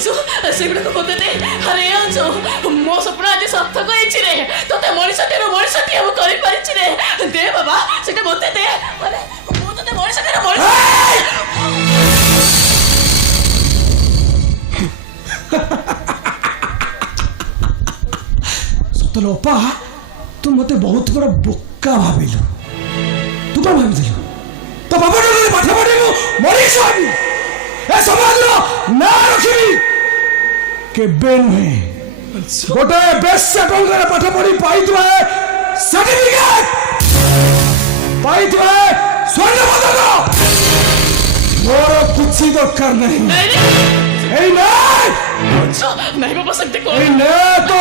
सेगुड़ा को दे अरे अंशु मो स्वप्न आज सार्थक होइछि रे तोते मनिषटेर मनिषटी हम करि परिछि रे दे बाबा सेटा मते दे अरे मो तोते मनिषटेर मनिष सतलोपा तू मते बहुत बड़ा बोका भाबिलु तू कौन भाबिलु तो बाबा पाठ पढ़ेबू मनीष भाबी ए समाज ना रखी केबे नुहे गोटे बेश्या टंकार पाठ पढ़ी पाइथबा सर्टिफिकेट पाइथबा स्वर्ण पदक मोर कुछ दरकार नहीं ए नहीं बाबा सकते को ए ने तो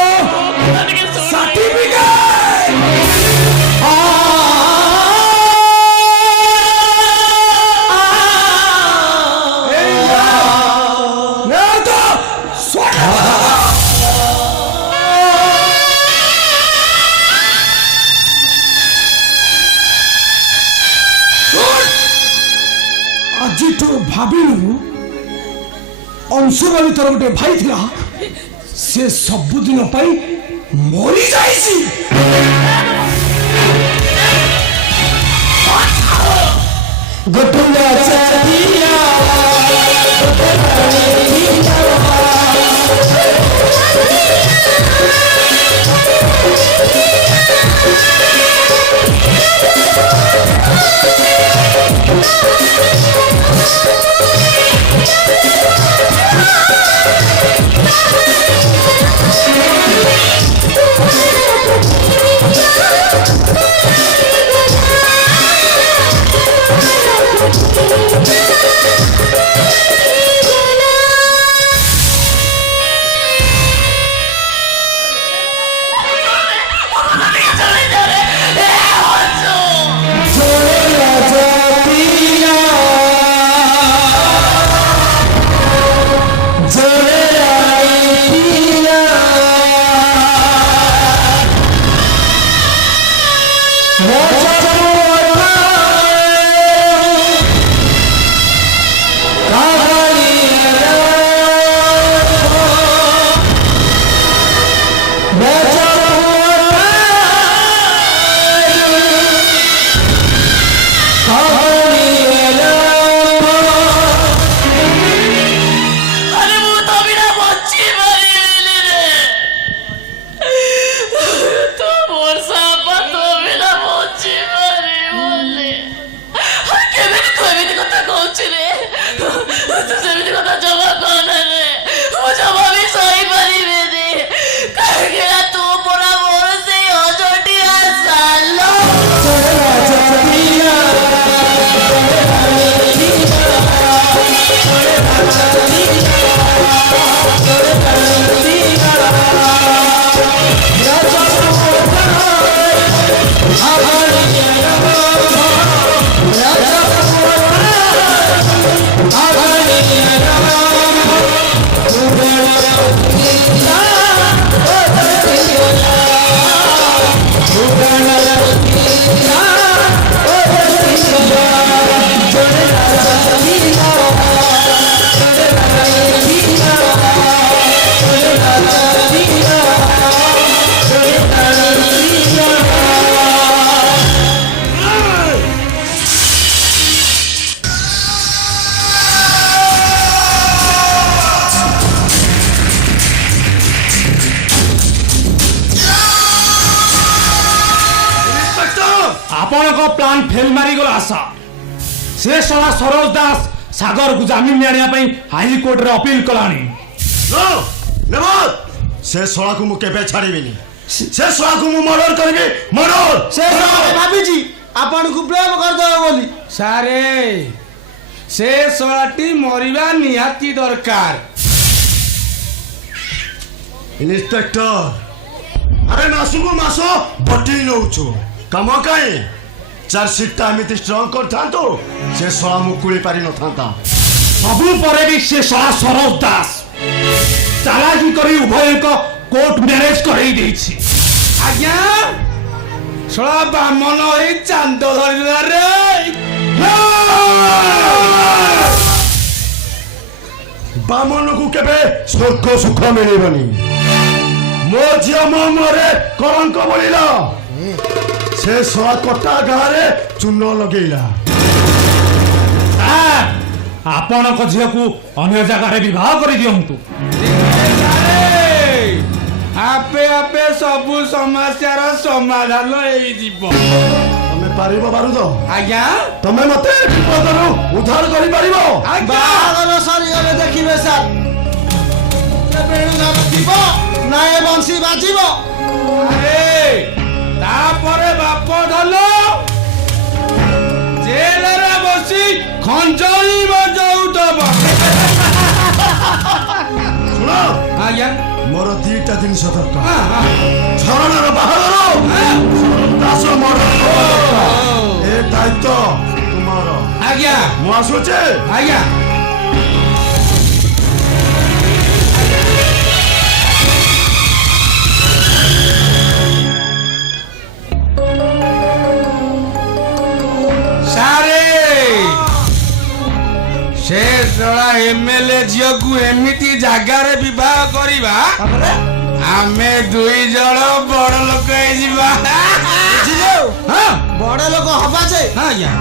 सर्टिफिकेट आज तो भाविलु अंशुमानी तोर गोटे भाई थिला से सबुदिन पाई मरी जाइसी गोटुला चदिया प्लान फेल मारी गला आशा से सला सरोज दास सागर को जमीन आनिया हाई कोर्ट रे अपील कलानी से सला को मु केबे छाड़ीबिनी से सला को मु मर्डर करबी मर्डर से भाभी जी आपन को प्रेम कर दो बोली सारे से सलाटी मरिबा निहाती दरकार इंस्पेक्टर अरे मासु को मासो बटी नउछु कम काई चार्जशीट एमती स्ट्रंग कर से सला मुकुड़ी पारि न था सबू पर भी से सला सरोज दास चालाकी करी उभय को कोर्ट मैरेज करई देछि आज्ञा सला बामन ए चांद धरिला रे ବାମନକୁ କେବେ ସ୍ୱର୍ଗ ସୁଖ ମିଳିବନି। ମୋ ଝିଅ ମୋ ମୁହଁରେ କଳଙ୍କ ବୋଳିଲା, ସେ ଶଳା କଟା ଗାଁରେ ଚୂନ ଲଗେଇଲା। ଆପଣଙ୍କ ଝିଅକୁ ଅନ୍ୟ ଜାଗାରେ ବିବାହ କରିଦିଅନ୍ତୁ। ଆପେ ଆପେ ସବୁ ସମସ୍ୟାର ସମାଧାନ ହେଇଯିବ। ତମେ ପାରିବ ବାରୁଦ? ଆଜ୍ଞା ତମେ ମତେ ବିପଦରୁ ଉଦ୍ଧାର କରିପାରିବ? ବାହାଘର ସରିଗଲେ ଦେଖିବେ ସାର୍, ବେଣୁଧର ଥିବ ନା ଏ ବଂଶୀ ବାଜିବ। ଆରେ ତାପରେ ବାପ ଧନ ଜେଲରେ ବସି ଖଞ୍ଜଣି ବଜାଉଥିବ। ଶୁଣ, ଆଜ୍ଞା ମୋର ଦିଟା ଜିନିଷ ଦରକାର। ଝରଣାର ବାହାଘର, ଦାସ ମୋର। ଏ ଦାୟିତ୍ୱ ତୁମର। ଆଜ୍ଞା ମୁଁ ଆସୁଛି। ଆଜ୍ଞା ସାରେ ସେ ଶଳା ଏମଏଲଏ ଝିଅକୁ ଏମିତି ଜାଗାରେ ବିବାହ କରିବା, ଆମେ ଦୁଇ ଜଣ ବଡ ଲୋକ ହେଇଯିବା। ବଡ ଲୋକ ହବା ଯେ ଆଜ୍ଞା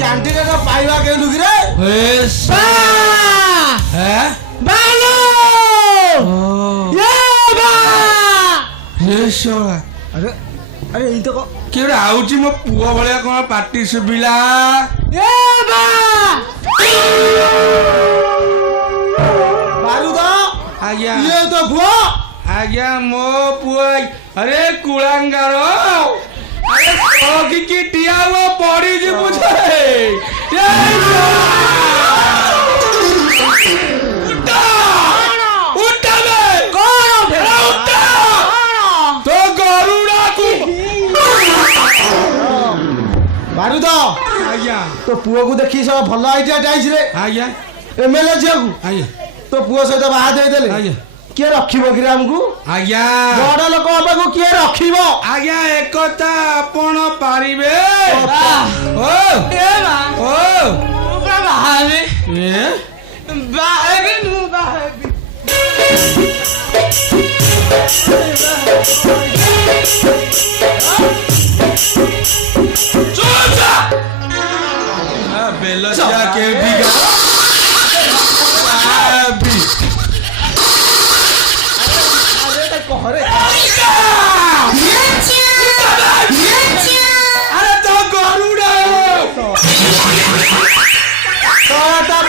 କ୍ୟାଣ୍ଟିନରେ ପାଇବା କେଉଁଠୁ କିରେ? ଆରେ ଆରେ ଏଇ ତ କିଏ ଗୋଟେ ଆଉଛି ମୋ ପୁଅ ଭଳିଆ, କଣ ପାଟି ଶୁଭିଲା? ବାରୁଦ, ଆଜ୍ଞା ଇଏ ତ ପୁଅ। ଆଜ୍ଞା ମୋ ପୁଅ। ଆରେ କୁଳାଙ୍ଗାର, ଆରେ ସକିକି ଠିଆ ହୁଅ, ପଡିଯିବୁ ଯେ। ବାରୁଦ, ଆଜ୍ଞା ତୋ ପୁଅକୁ ଦେଖି ସବୁ ଭଲ ଆଇଡିଆ ଟାଇଛି ରେ। ଆଜ୍ଞା ଏମଏଲଏ ଝିଅକୁ ଆଜ୍ଞା ତୋ ପୁଅ ସହିତ ବାହା ଦେଇଦେଲେ ଆଜ୍ଞା କିଏ ରଖିବ କିରେ ଆମକୁ? ଆଜ୍ଞା ବଡ ଲୋକ ହବାକୁ କିଏ ରଖିବ? ଆଜ୍ଞା ଏକଥା ଆପଣ ପାରିବେ? ଓ ଓ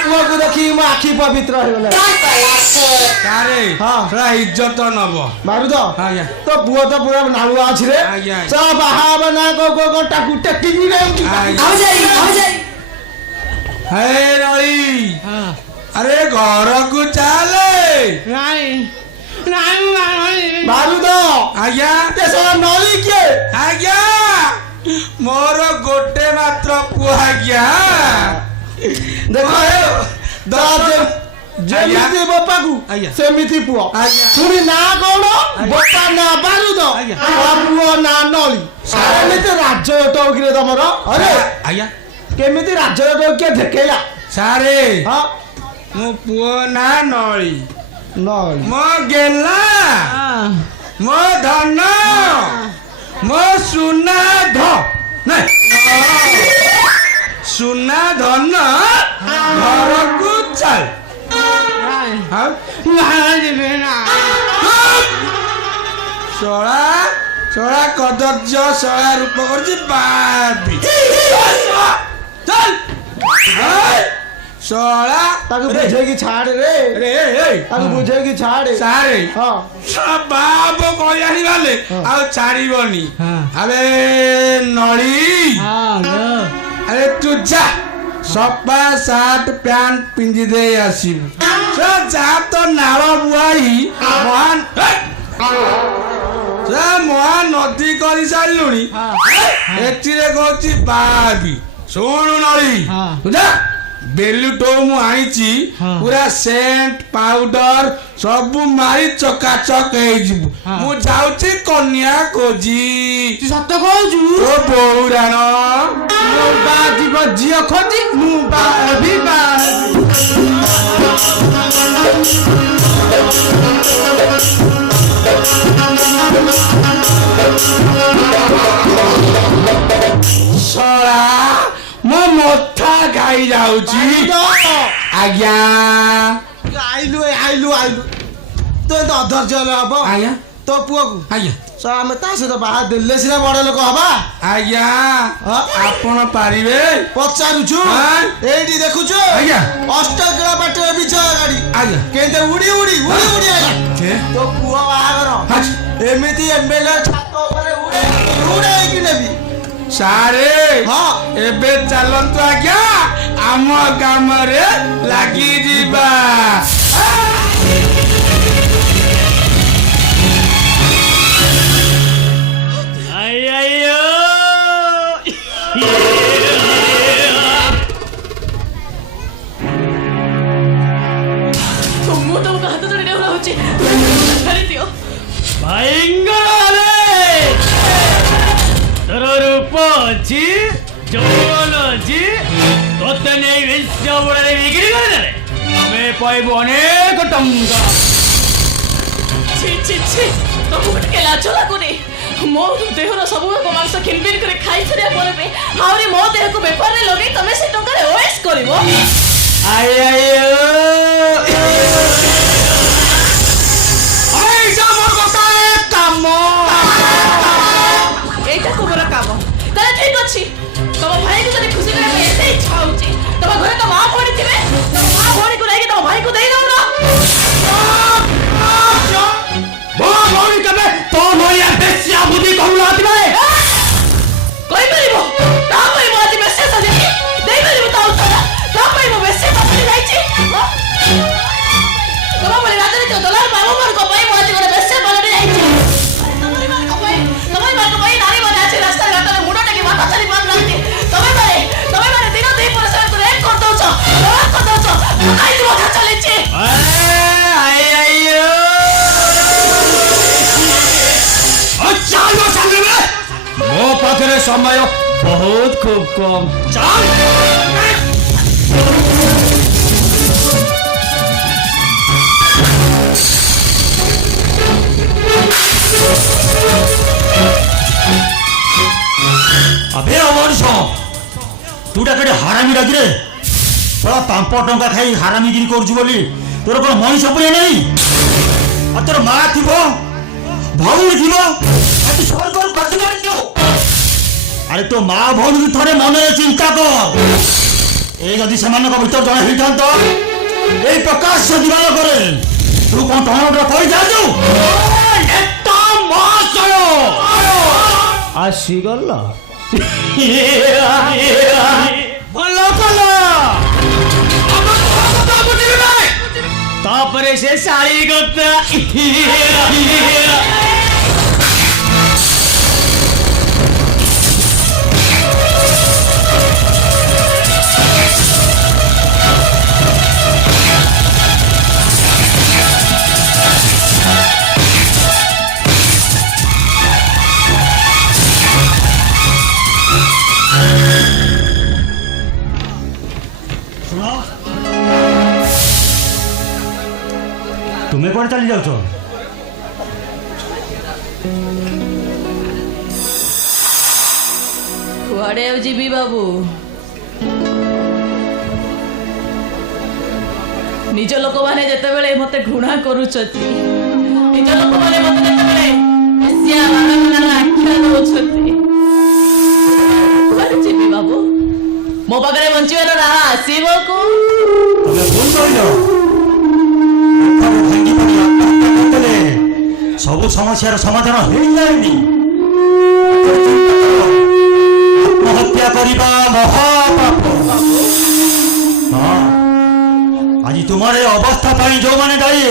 ପୁଅକୁ ଦେଖି ମୋ ଆଖି ପବିତ୍ର ହେଇଗଲା। ଇଜ୍ଜତ ନବ ବାରୁଦ, ଆଜ୍ଞା ତୋ ପୁଅ ତ ପୁରା ନାଳୁଆ ଅଛି ରେ। ଆଜ୍ଞା ବାହା ହବ ନା ତାକୁ ଟେକିକି ଆରେ ଘରକୁ ଚାଲେ। ବାରୁଦ, ଆଜ୍ଞା ନଳି କିଏ? ଆଜ୍ଞା ମୋର ଗୋଟେ ମାତ୍ର ପୁଅ। ଆଜ୍ଞା ଦେଖ ଯେମିତି ବାପାକୁ ସେମିତି ପୁଅ। ପୁଣି ନା କଣ? ବାପା ନା ବାରୁଦ, ପୁଅ ନା ନଳି। କେମିତି ରାଜ୍ୟ ଟକିରେ ତମର? ଆରେ ଆଜ୍ଞା କେମିତି ରାଜ୍ୟ କିଏ ଦେଖେଇଲା? ସାରେ ହଁ, ମୋ ପୁଅ ନା ନଳି, ନଳି ମୋ ଗେଲା, ମୋ ଧନ, ମୋ ସୁନା ସୁନା ଧନ ଘରକୁ ଚାଲ। ଶଳା କଦର୍ଯ୍ୟ, ଶଳା ରୂପ କରୁଛି ବାବି। ଶଳା ତାକୁ ବୁଝେଇକି ଛାଡେ ରେ। ତାକୁ ବୁଝେଇକି ଛାଡେ। ସାରେ ହଁ, ବାପ କହିଲାଣି ଗଲେ ଆଉ ଛାଡ଼ିବନି। ଆରେ ନଳି, ଆରେ ତୁ ଯା ସଫା ସାର୍ଟ ପ୍ୟାଣ୍ଟ ପିନ୍ଧି ଦେଇ ଆସିବୁ। ଯା ତ ନାଳ ବୁହାଇ ମହାନଦୀ କରି ସାରିଲୁଣି। ଏଥିରେ କହୁଛି ବାବି। ଶୁଣୁ ନଳି, ବେଲୁଟୋ ମୁଁ ଆଣିଛି, ପୁରା ସେଣ୍ଟ ପାଉଡର ସବୁ ମାରି ଚକାଚକ ହେଇଯିବୁ। ମୁଁ ଯାଉଛି କନ୍ୟା ଖୋଜି। ସତ କହୁଛୁ? ତୋ ବୋଉରାଣ ଯିବ ଝିଅ ଖୋଜି, ମୁଁ ପାଇ ଯାଉଛି ଆଜ୍ଞା ଆଇଲୁ ଆଇଲୁ ତୁ ଏତେ ଅଧୈର୍ଯ୍ୟ ହେଲେ ହବ ଆଜ୍ଞା ତୋ ପୁଅକୁ ଆଜ୍ଞା ଆମେ ତା ସହିତ ବାହା ଦେଲେ ସିନା ବଡ ଲୋକ ହବା ଆଜ୍ଞା ଆପଣ ପାରିବେ ପଚାରୁଛୁ ଏଇଠି ଦେଖୁଛୁ ଆଜ୍ଞା ଅଷ୍ଟକିଳା ପାଟିରେ ବିଛା ଗାଡି ଆଜ୍ଞା କେତେ ଉଡି ଆଇଲା ତୋ ପୁଅ ବାହାଘର ଏମିତି ଏମଏଲଏ ଛାତ ଉପରେ ଉଡେଇକି ନେବି ସାରେ ହଁ ଏବେ ଚାଲନ୍ତୁ ଆଜ୍ଞା ଆମ କାମରେ ଲାଗିଯିବା ମୁଁ ତମକୁ ହାତ ଧରି ଡେଉଁରା ହଉଛି ଛାଡ଼ିଦିଅ ତୋର ରୂପ ଅଛି ଯୌବନ ଅଛି ତୋତେ ନେଇ ବିଶ୍ୱ ବଳରେ ବିକ୍ରି କରିଦେଲେ ଆମେ ପାଇବୁ ଅନେକ ଟଙ୍କା ଛି ତମକୁ ଟିକେ ଲାଜ ଲାଗୁନି ମୋ ଦେହର ସବୁ ମାଂସ ଖିନବିନ କରି ଖାଇ ସାରିବା ପରେ ବି ଆହୁରି ମୋ ଦେହକୁ ବେପାରରେ ଲଗେଇ ତମେ ସେ ଟଙ୍କାରେ ଓଏସ୍ କରିବ ଏଇଟା ତୁମର କାମ ତାହେଲେ ଠିକ ଅଛି ତମ ଭାଇକୁ ଯଦି ଖୁସି କରିବା ପାଇଁ ଏତେ ଇଚ୍ଛା ହଉଛି ତମ ଘରେ ତ ମା ଭଉଣୀ ଥିବେ ତମ ମା ଭଉଣୀକୁ ନେଇକି ତମ ଭାଇକୁ ଦେଇ ଦଉନ ମୋ ଭଉଣୀ କେବେ ତୋ ଭଳିଆ ବେଶ୍ୟା ବୁଦ୍ଧି କହୁନାହାନ୍ତି ଭାଇ କହିପାରିବ ତା ପାଇଁ ମୁଁ ଆଜି ବେଶୀ ସଜେଇଛି ଦେଇପାରିବ ତା ଉତ୍ତର ତା ପାଇଁ ମୁଁ ବେଶୀ ସଜେଇ ଯାଇଛି ତମ ଭଳି ରାଜନୀତି ଦଲାଲ ବାବୁମାନଙ୍କ ପାଇଁ ମୁଁ ଆଜି ଗୋଟେ ବେଶୀ ବଳରେ ଯାଇଛି ତମମାନଙ୍କ ପାଇଁ ନାରୀମାନେ ଆଜି ରାସ୍ତା ଘାଟରେ ମୁଣ୍ଡ ଟେକି ବାଟ ଚାଲି ପାରୁନାହାନ୍ତି ତମେମାନେ ଦିନ ଦୁଇ ପରେ ସେମାନଙ୍କୁ ରେପ୍ କରିଦଉଛ ଖାଇଯିବ କଥା ଚାଲିଛି ମୋ ପାଖରେ ସମୟ ବହୁତ ଖୁବ କମ୍ अबे मनीष तुटा कटे हारामी डाकिरे थोड़ा पांप टंका खाई हारामीगिरी करुछु बोली तोर कोन मनीष पुणे नहीं आ तोर माँ थिबो भौणी थिबो आ तू स्वर्ग बसी मारियो अरे तो माँ भौणी थरे मन चिंता कर ए जदि सेमानक भीतर जणे हिथांत ए प्रकाश दिवाल करे तू कोन टणोडर कहि जाजु एता महाशय ଆସିଗଲା ଭଲ କଲ ତାପରେ ସେ ଶାଳୀ କଥା तुम्हें कौन चली जाओ କୁଆଡ଼େ ଆଉ ଯିବି ବାବୁ ନିଜ ଲୋକମାନେ ଯେତେବେଳେ ମତେ ଘୃଣା କରୁଛନ୍ତି ନିଜ ଲୋକମାନେ ମତେ ଯେତେବେଳେ ବେଶ୍ୟା ମାନବତାର ଆଖ୍ୟା ଦଉଛନ୍ତି କୁଆଡ଼େ ଯିବି ବାବୁ ମୋ ପାଖରେ ବଞ୍ଚିବାର ରାହା ଆସିବ କୁ तुम्हें भूल कर सब समस्या समाधान हो जाएनी आत्महत्या करने महापाप हाँ आज तुम्हारे अवस्था पाई जो माने दायी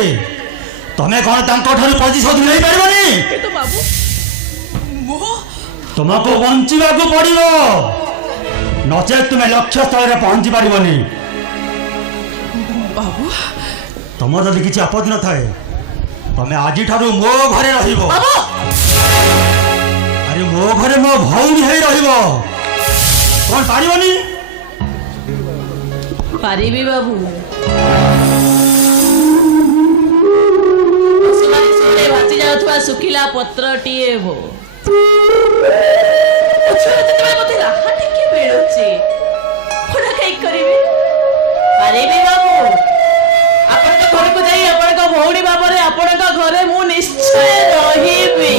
तमें कौन तांको प्रतिशोध नहीं पारबनी କିନ୍ତୁ ବାବୁ ମୁଁ तुमको बंचा पड़ो नचे तुम्हें लक्ष्य स्थल पहुंची पारबनी ବାବୁ तुम जदि किसी आपत्ति न थाए तमें आज ठारू मो घरे रहिबो ବାବୁ अरे मो घरे मो भौणी है रहिबो कौन पारिबनी ପାରିବି ବାବୁ ଭାସି ଯାଉଥିବା ଶୁଖିଲା ପତ୍ରଟିଏ ବୋ ଯେତେବେଳେ ମତେ ରାହା ଟିକେ ମିଳୁଛି ଫୋଡ଼ା ଖାଇ କରିବି ପାରିବି ବାବୁ। ଆପଣଙ୍କ ଘରକୁ ଯାଇ ଆପଣଙ୍କ ଭଉଣୀ ଭାବରେ ଆପଣଙ୍କ ଘରେ ମୁଁ ନିଶ୍ଚୟ ରହିବି।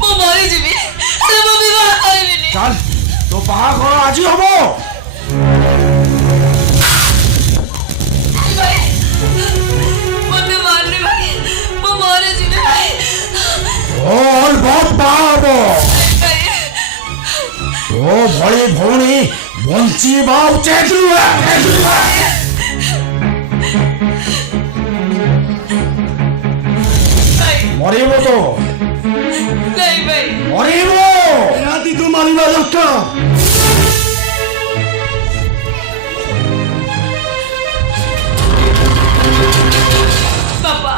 ମୁଁ ମରିଯିବି, ହେଲେ ମୁଁ ବିବାହ କରିବିନି। ଚାଲ ତୋ ବାହାଘର ଆଜି ହବ। ଭାଇ, ମତେ ମାରନି ଭାଇ, ମୁଁ ମରିଯିବି ଭାଇ। ବହୁତ ବାହା ହବ। ଭାଇ, ତୋ ଭଳି ଭଉଣୀ ବଞ୍ଚିବା ଉଚିତ ନୁହେଁ। ଭାଇ, ମରିବ ତ ନାଇଁ ଭାଇ, ମରିବ। ନିହାତି ତୁ ମାରିବା ଦରକାର। ବାପା,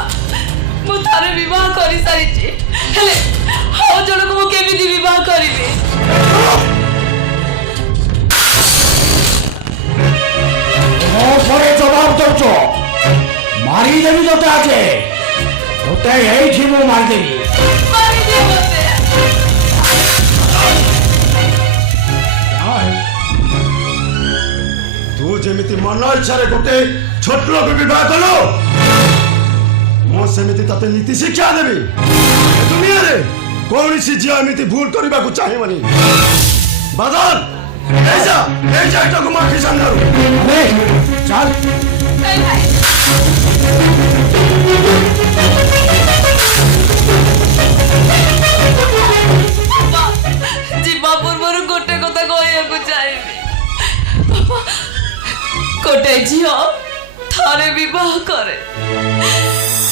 ମୁଁ ଥରେ ବିବାହ କରିସାରିଛି, ହେଲେ ଆଉ ଜଣକୁ ମୁଁ କେମିତି ବିବାହ କରିବି? ମୋ ପରେ ଜବାବ ଦଉଛ। ମାରିଦେବି ତୋତେ ଆଜେ। ତୋତେ ଏଇଠି ମୁଁ ମାରିଦେବି। ମାରିଦିଅ ମତେ। ତୁ ଯେମିତି ମନ ଇଚ୍ଛାରେ ଗୋଟେ ଛୋଟ ଲୋକ ବିବାହ କଲୁ, ମୁଁ ସେମିତି ତତେ ନୀତି ଶିକ୍ଷା ଦେବି। ଏ ଦୁନିଆରେ କୌଣସି ଝିଅ ଏମିତି ଭୁଲ କରିବାକୁ ଚାହିଁବନି। ବାଦଲ, এই যা এটাକୁ ମାଠି ସାମ୍ନାରୁ। ଚାଲ ନାଇଁ ଭାଇ, ବାପା, ଯିବା ପୂର୍ବରୁ ଗୋଟେ କଥା କହିବାକୁ ଚାହିଁବି। ବାପା, ଗୋଟେ ଝିଅ ଥରେ ବିବାହ କରେ,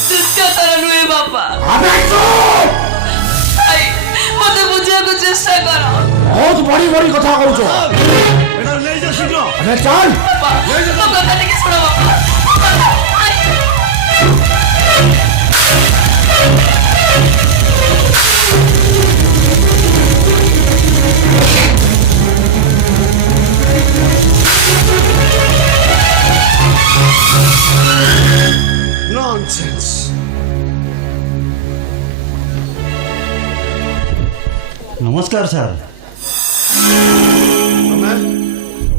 ଦ୍ୱିତୀୟ ଥର ନୁହେଁ ବାପା। ଭାଇ, ମତେ ବୁଝିବାକୁ ଚେଷ୍ଟା କର। ବହୁତ ବड़ी ବड़ी କଥା କହୁଛ। এটা নেই যা শীঘ্র। আরে চাল ବାପା, ମୋ କଥା ଟିକେ ଶୁଣ ବାପା। ଭାଇ, ননসেন্স। ନମସ୍କାର ସାର୍। ତମେ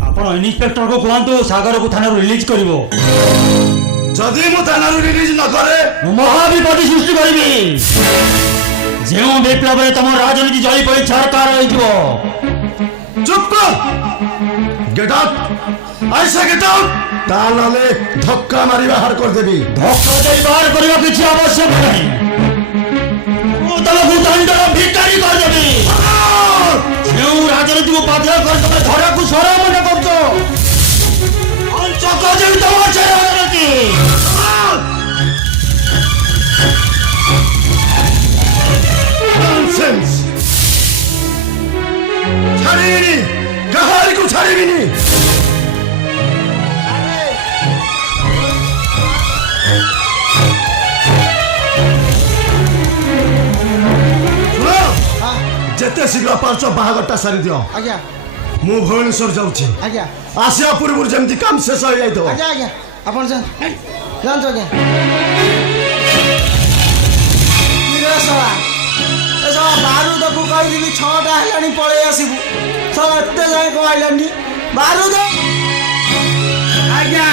ଆପଣ ଇନ୍ସପେକ୍ଟରକୁ କୁହନ୍ତୁ ସାଗରକୁ ଥାନାରୁ ରିଲିଜ୍ କରିବ। ଯଦି ମୁଁ ଥାନାରୁ ରିଲିଜ ନ କରେ ମୁଁ ମହାବିପତ୍ତି ସୃଷ୍ଟି କରିବି। ଯେଉଁ ବିପ୍ଳବରେ ତମ ରାଜନୀତି ଜଳି ପଡ଼ି ଛାରକାର ହୋଇଯିବ। চুপ কর। Get out. আইসা গেট আউট। তা নালে ধক্কা মারি বাহার করে দেবি। ଧକ୍କା ଦେଇ ବାହାର କରିବା କିଛି ଆବଶ୍ୟକ ନାହିଁ। ମୁଁ ତମକୁ ଦଣ୍ଡର ଭିକାରୀ କରିଦେବି। ଯେଉଁ ରାଜନୀତିକୁ ବାଧ୍ୟ କରି ତମେ ଧରାକୁ ସର ମନେ କରୁଛ। ଅଞ୍ଚକ ଯେମିତି ତମ ଅଛି ରାଜନୀତି। ননসেন্স। ছাড়িবিনি, কাহারিকু ছাড়িবিনি। যেতে শীঘ্র পারছ বাহাঘরটা সারি দিও। ଆଜ୍ଞା ମୁଁ ଭୁବନେଶ୍ୱର ଯାଉଛି। ଆଜ୍ଞା ଆସିବା ପୂର୍ବରୁ ଯେମିତି କାମ ଶେଷ ହେଇଯାଇଥିବ। ଆଜ୍ଞା ଆଜ୍ଞା ଆପଣ ଯାଆନ୍ତୁ ଯାଆନ୍ତୁ ଆଜ୍ଞା। କିରେ ଶଳା, ଏ ଶଳା ବାରୁଦକୁ କହିଥିଲି 6ଟା ହେଲାଣି ପଳେଇ ଆସିବୁ। ଶଳା ଏତେ ଯାଏ କଣ ଆଇଲାନି ବାରୁଦ। ଆଜ୍ଞା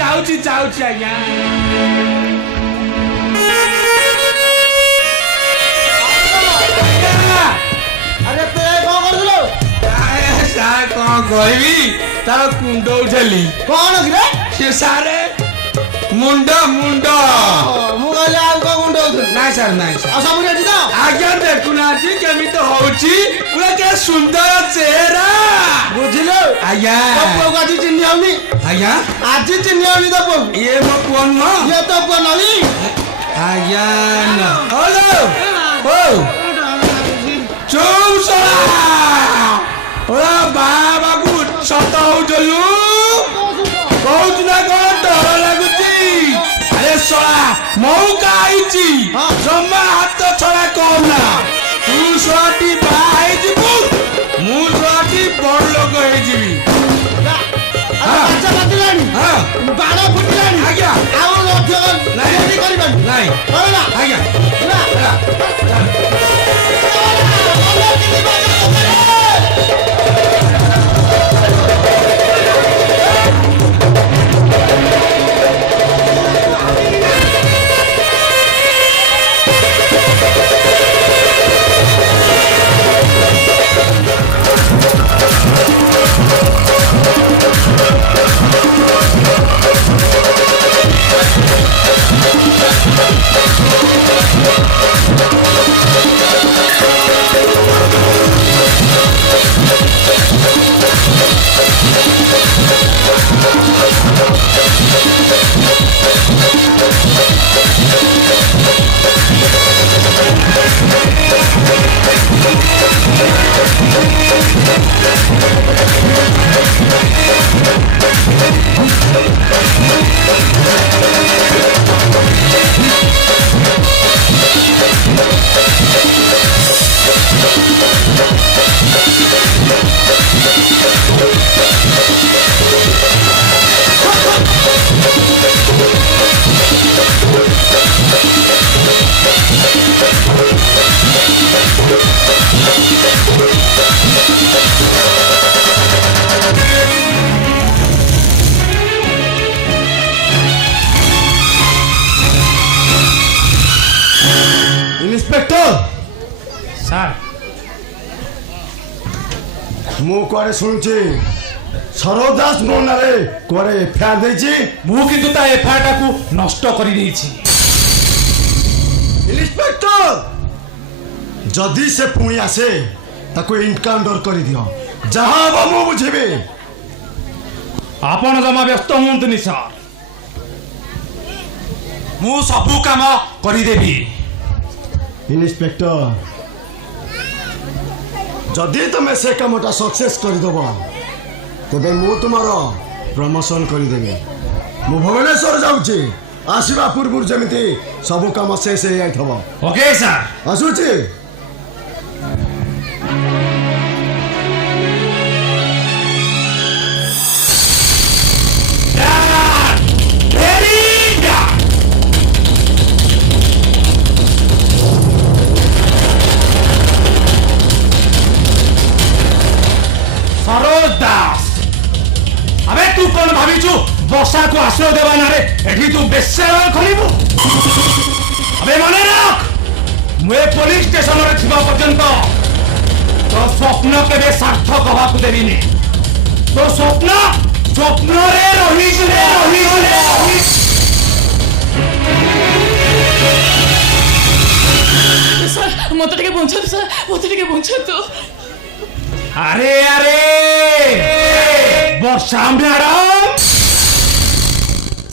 ଯାଉଛି ଯାଉଛି ଆଜ୍ଞା। ଆରେ ତୁ ଏ କଣ କରୁଥିଲୁ? ସାର୍ କଣ କହିବି, ତାର କୁଣ୍ଡ ଉଠେଲି। କଣ କିରେ? ସେ ସାରେ ମୁଣ୍ଡ ମୁଣ୍ଡ। ମୁଁ କହିଲି ଆଉ କଣ ଗୁଣ୍ଡ ହଉଥିଲୁ? ନାଇଁ ସାର୍ ନାଇଁ ସାର୍। ଆଉ ସବୁ ରେଡି ତ? ଆଜ୍ଞା ଦେଖୁନାହାନ୍ତି କେମିତି ହଉଛି, ପୁରା କେ ସୁନ୍ଦର ଚେହେରା। ବୁଝିଲୁ? ଆଜ୍ଞା ତୋ ପୁଅକୁ ଆଜି ଚିହ୍ନି ହଉନି। ଆଜ୍ଞା ଆଜି ଚିହ୍ନି ହଉନି ତୋ ପୁଅକୁ। ଇଏ ମୋ ପୁଅ ନୁହଁ। ଇଏ ତୋ ପୁଅ ନଲି। ଆଜ୍ଞା ହଲୋ ହଉ ଚୁପ୍ ଶଳା। ଓରା ବାବାକୁ ସତ ହଉଚଲୁ କହୁଛୁ ନା କଣ ଡର ଲାଗୁଛି? ଆରେ ଶଳା ମଉକା ଆଇଛି, ଜମା ହାତ ଛଡା କମ ନା। ତୁ ବାଣ ଫୁଟିଲାଣି ଆଜ୍ଞା ଆଉ ଲକ୍ଷ୍ୟ କରିବାନି ନାଇଁ ହେଲା ଆଜ୍ଞା ইন্সপেক্টর ସାର୍ ମୁଁ କୁଆଡେ ଶୁଣୁଛି ସରୋଜ ଦାସ ମୋ ନାଁରେ କୁଆଡେ ଏଫଆଇଆର ଦେଇଛି ମୁଁ କିନ୍ତୁ ତା ଏଫଆଇଆର ଟାକୁ ନଷ୍ଟ କରିଦେଇଛି। ଇନ୍ସପେକ୍ଟର ଯଦି ସେ ପୁଣି ଆସେ ତାକୁ ଏନକାଉଣ୍ଟର କରିଦିଅ ଯାହା ହବ ମୁଁ ବୁଝିବି। ଆପଣ ଜମା ବ୍ୟସ୍ତ ହୁଅନ୍ତୁନି ସାର୍, ମୁଁ ସବୁ କାମ କରିଦେବି। ଇନ୍ସପେକ୍ଟର ଯଦି ତମେ ସେ କାମଟା ସକ୍ସେସ୍ କରିଦେବ ତେବେ ମୁଁ ତୁମର ପ୍ରମୋସନ କରିଦେବି। ମୁଁ ଭୁବନେଶ୍ୱର ଯାଉଛି, ଆସିବା ପୂର୍ବରୁ ଯେମିତି ସବୁ କାମ ଶେଷ ହେଇଯାଇଥିବ। Okay sir. ଆସୁଛି। ସରୋଜ ଦାସ, ଆବେ ତୁ କଣ ଭାବିଛୁ ବର୍ଷାକୁ ଆଶ୍ରୟ ଦେବା ନାଁରେ ଏଠି ତୁ ବେଶ୍ୟାଳୟ ଖୋଲିବୁ? ଆବେ ମନେ ରଖ, ମୁଁ ଏ ପୋଲିସ ଷ୍ଟେସନରେ ଥିବା ପର୍ଯ୍ୟନ୍ତ ତୋ ସ୍ୱପ୍ନ କେବେ ସାର୍ଥକ ହବାକୁ ଦେବିନି। ତୋ ସ୍ୱପ୍ନ ସ୍ୱପ୍ନରେ ରହିଯିବେ। ସାର୍ ମୋତେ ଟିକେ ବଞ୍ଚାନ୍ତୁ ସାର୍, ମୋତେ ଟିକେ ବଞ୍ଚାନ୍ତୁ। ଆରେ ଆରେ ବର୍ଷା ମ୍ୟାଡାମ,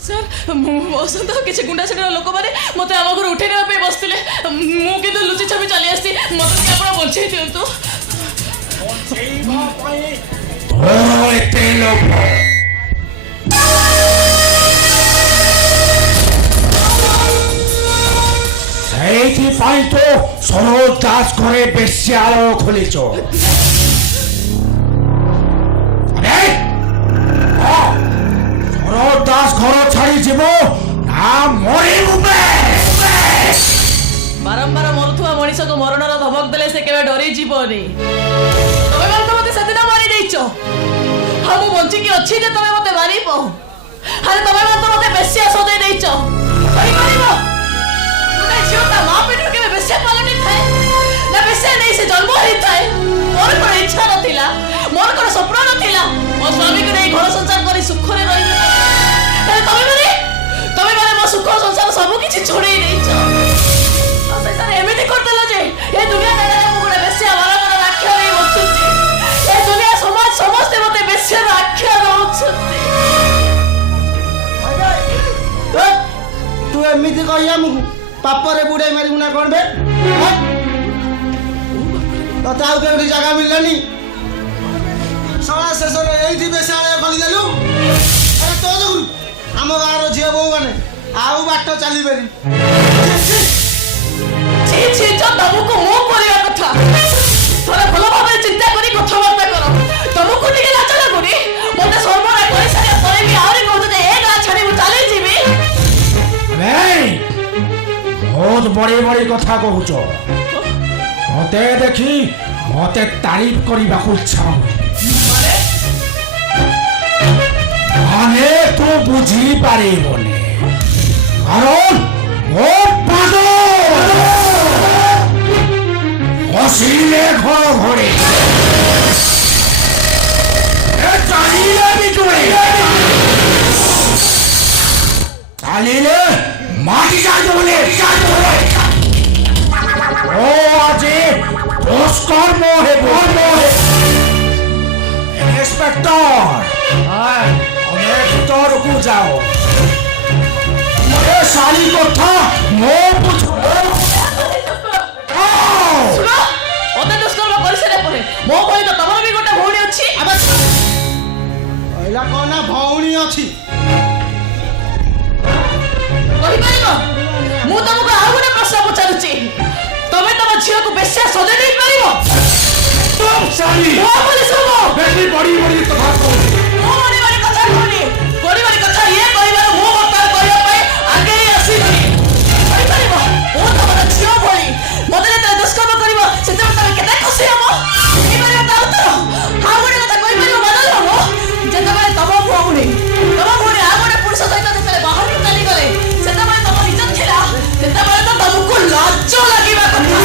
ସାର୍ ମୁଁ ବସନ୍ତ କିଛି ଗୁଣ୍ଡା ସେଠାର ଲୋକମାନେ ମୋତେ ଆମ ଘରୁ ଉଠେଇ ନେବା ପାଇଁ ବସିଥିଲେ। ମୁଁ କିନ୍ତୁ ଲୁଚି ଛପି ଚାଲି ଆସିଛି। ମୋତେ ଟିକେ ଆପଣ ବଞ୍ଚେଇ ଦିଅନ୍ତୁ। ଏତେ ଲୋକ ସେଇଥିପାଇଁ ତ ସରୋଜ ଦାସ ଘରେ ବେଶ୍ୟାଳୟ ଖୋଲିଛ। ସରୋଜ ଦାସ ଘର ଛାଡ଼ି ଯିବ ନା ମରିବୁ? ବାରମ୍ବାର ମରୁଥିବା ମଣିଷକୁ ମରଣର ଧମକ ଦେଲେ ସେ କେବେ ଡରି ଯିବନି। ତମେ ମାନେ ତ ମୋତେ ସେଦିନ ମାରି ଦେଇଛ, ଆଉ ମୁଁ ବଞ୍ଚିକି ଅଛି ଯେ ତମେ ମୋତେ ମାରିବ। ଆରେ ତମେ ମାନେ ତ ମୋତେ ବେଶ୍ୟା ସଜେଇ ଦେଇଛ। କହିପାରିବ ଗୋଟେ ଝିଅ ତା ମା ପେଟରୁ କେବେ ବେଶ୍ୟା ପାଲଟି ଥାଏ ନା ବେଶ୍ୟା ନେଇ ସେ ଜନ୍ମ ହେଇଥାଏ? ମୋର କଣ ଇଚ୍ଛା ନଥିଲା, ମୋର କଣ ସ୍ୱପ୍ନ ନଥିଲା ମୋ ସ୍ୱାମୀକୁ ନେଇ ଘର ସଂସାର କରି ସୁଖରେ ରହିବି? ତମେ ମାନେ ମୋ ସୁଖ ସଂସାର ସବୁ କିଛି ଛଡେଇ ଦେଇଛ। ଏମିତି କରିଦେଲ ଯେ ଏ ଦୁନିଆ ଜାଗାରେ ମୁଁ ଗୋଟେ ବେଶ୍ୟା ମାନଙ୍କର ଆଖ୍ୟା ନେଇ ବଞ୍ଚୁଛି। ଏ ଦୁନିଆ ସମାଜ ସମସ୍ତେ ମୋତେ ବେଶ୍ୟାର ଆଖ୍ୟା ଦଉଛନ୍ତି। ତୁ ଏମିତି କହିବା ମୁଁ ପାପରେ ବୁଡେଇ ମାରିବୁ ନା କଣ ବେ? ତତେ ଆଉ କେଉଁଠି ଜାଗା ମିଳିଲାନି? ଶଳା ଶେଷରେ ଏଇଠି ବେଶ୍ୟାଳୟ ଖୋଲିଦେଲୁ। ଆରେ ତୋ ଯୋଗୁଁ ଆମ ଗାଁର ଝିଅ ବୋହୂ ମାନେ ଆଉ ବାଟ ଚାଲିବେନି। ତମକୁ ମୁଁ କରିବା କଥା। ଥରେ ଭଲ ଭାବରେ ଚିନ୍ତା କରି କଥାବାର୍ତ୍ତା କର। ତମକୁ ଟିକେ ଲାଜ ଲାଗୁନି? ମୋତେ ସର୍ବନା କରିସାରିବା ପରେ ବି ଆହୁରି କହୁଛ ଯେ ଏ ଗାଁ ବড়େ ବড়େ କଥା କହୁଛ ମତେ ଦେଖି ମତେ ତାରିଫ କରିବାକୁ ଇଚ୍ଛା ହୁଏ মানে তো বুঝি পারিবনি কারণ ও পাদ অশিলে ঘর ঘরে চালিলে বিজুড়ে চালিলে মাটি যাজলে ও আজি দুষ্কর্ম হেব ইন্সপেক্টর অনেক ভিতরকু যাও এ শালি কথা মো বুঝো ଶୁଣ ମତେ ଦୁଷ୍କର୍ମ କରିସାରିଲା ପରେ ମୋ ଭଳି ତ ତମର ବି ଗୋଟେ ଭଉଣୀ ଅଛି କହିଲା କଣ ନା ଭଉଣୀ ଅଛି କହିପାରିବ ମୁଁ ତମକୁ ଆଉ ଗୋଟେ ପ୍ରଶ୍ନ ପଚାରୁଛି ତମେ ତମ ଝିଅକୁ ବେଶ୍ୟା ସଜେଇ ଦେଇ ପାରିବ ମୋ ଭଳି ଶୁଣ ବେଶୀ ବଢି ବଢି କଥା କହୁଛି ମୁଁ ବଢିବାରି କଥା କହୁନି ବଢିବାରି କଥା ଇଏ କହିବାର ମୁଁ ବର୍ତ୍ତମାନ କରିବା ପାଇଁ ଆଗେଇ ଆସିଲି କହିପାରିବ ମୁଁ ତମର ଝିଅ ଭଳି ମତେ ଯେତେବେଳେ ଦୁଷ୍କର୍ମ କରିବ ସେତେବେଳେ ତମେ କେତେ ଖୁସି ହବ କହିପାରିବ ତା ଉତ୍ତର ଆଉ ଗୋଟେ କଥା କହିପାରିବ ବଦଳ ହବ ଯେତେବେଳେ ତମ ଭଉଣୀ ଆଉ ଗୋଟେ ପୁରୁଷ ସହିତ ଯେତେବେଳେ ବାହାରକୁ ଚାଲିଗଲେ ସେତେବେଳେ ତମ ନିଜ ଥିଲା ସେତେବେଳେ ତ ତମକୁ ଲାଜ ଲାଗିବା କଥା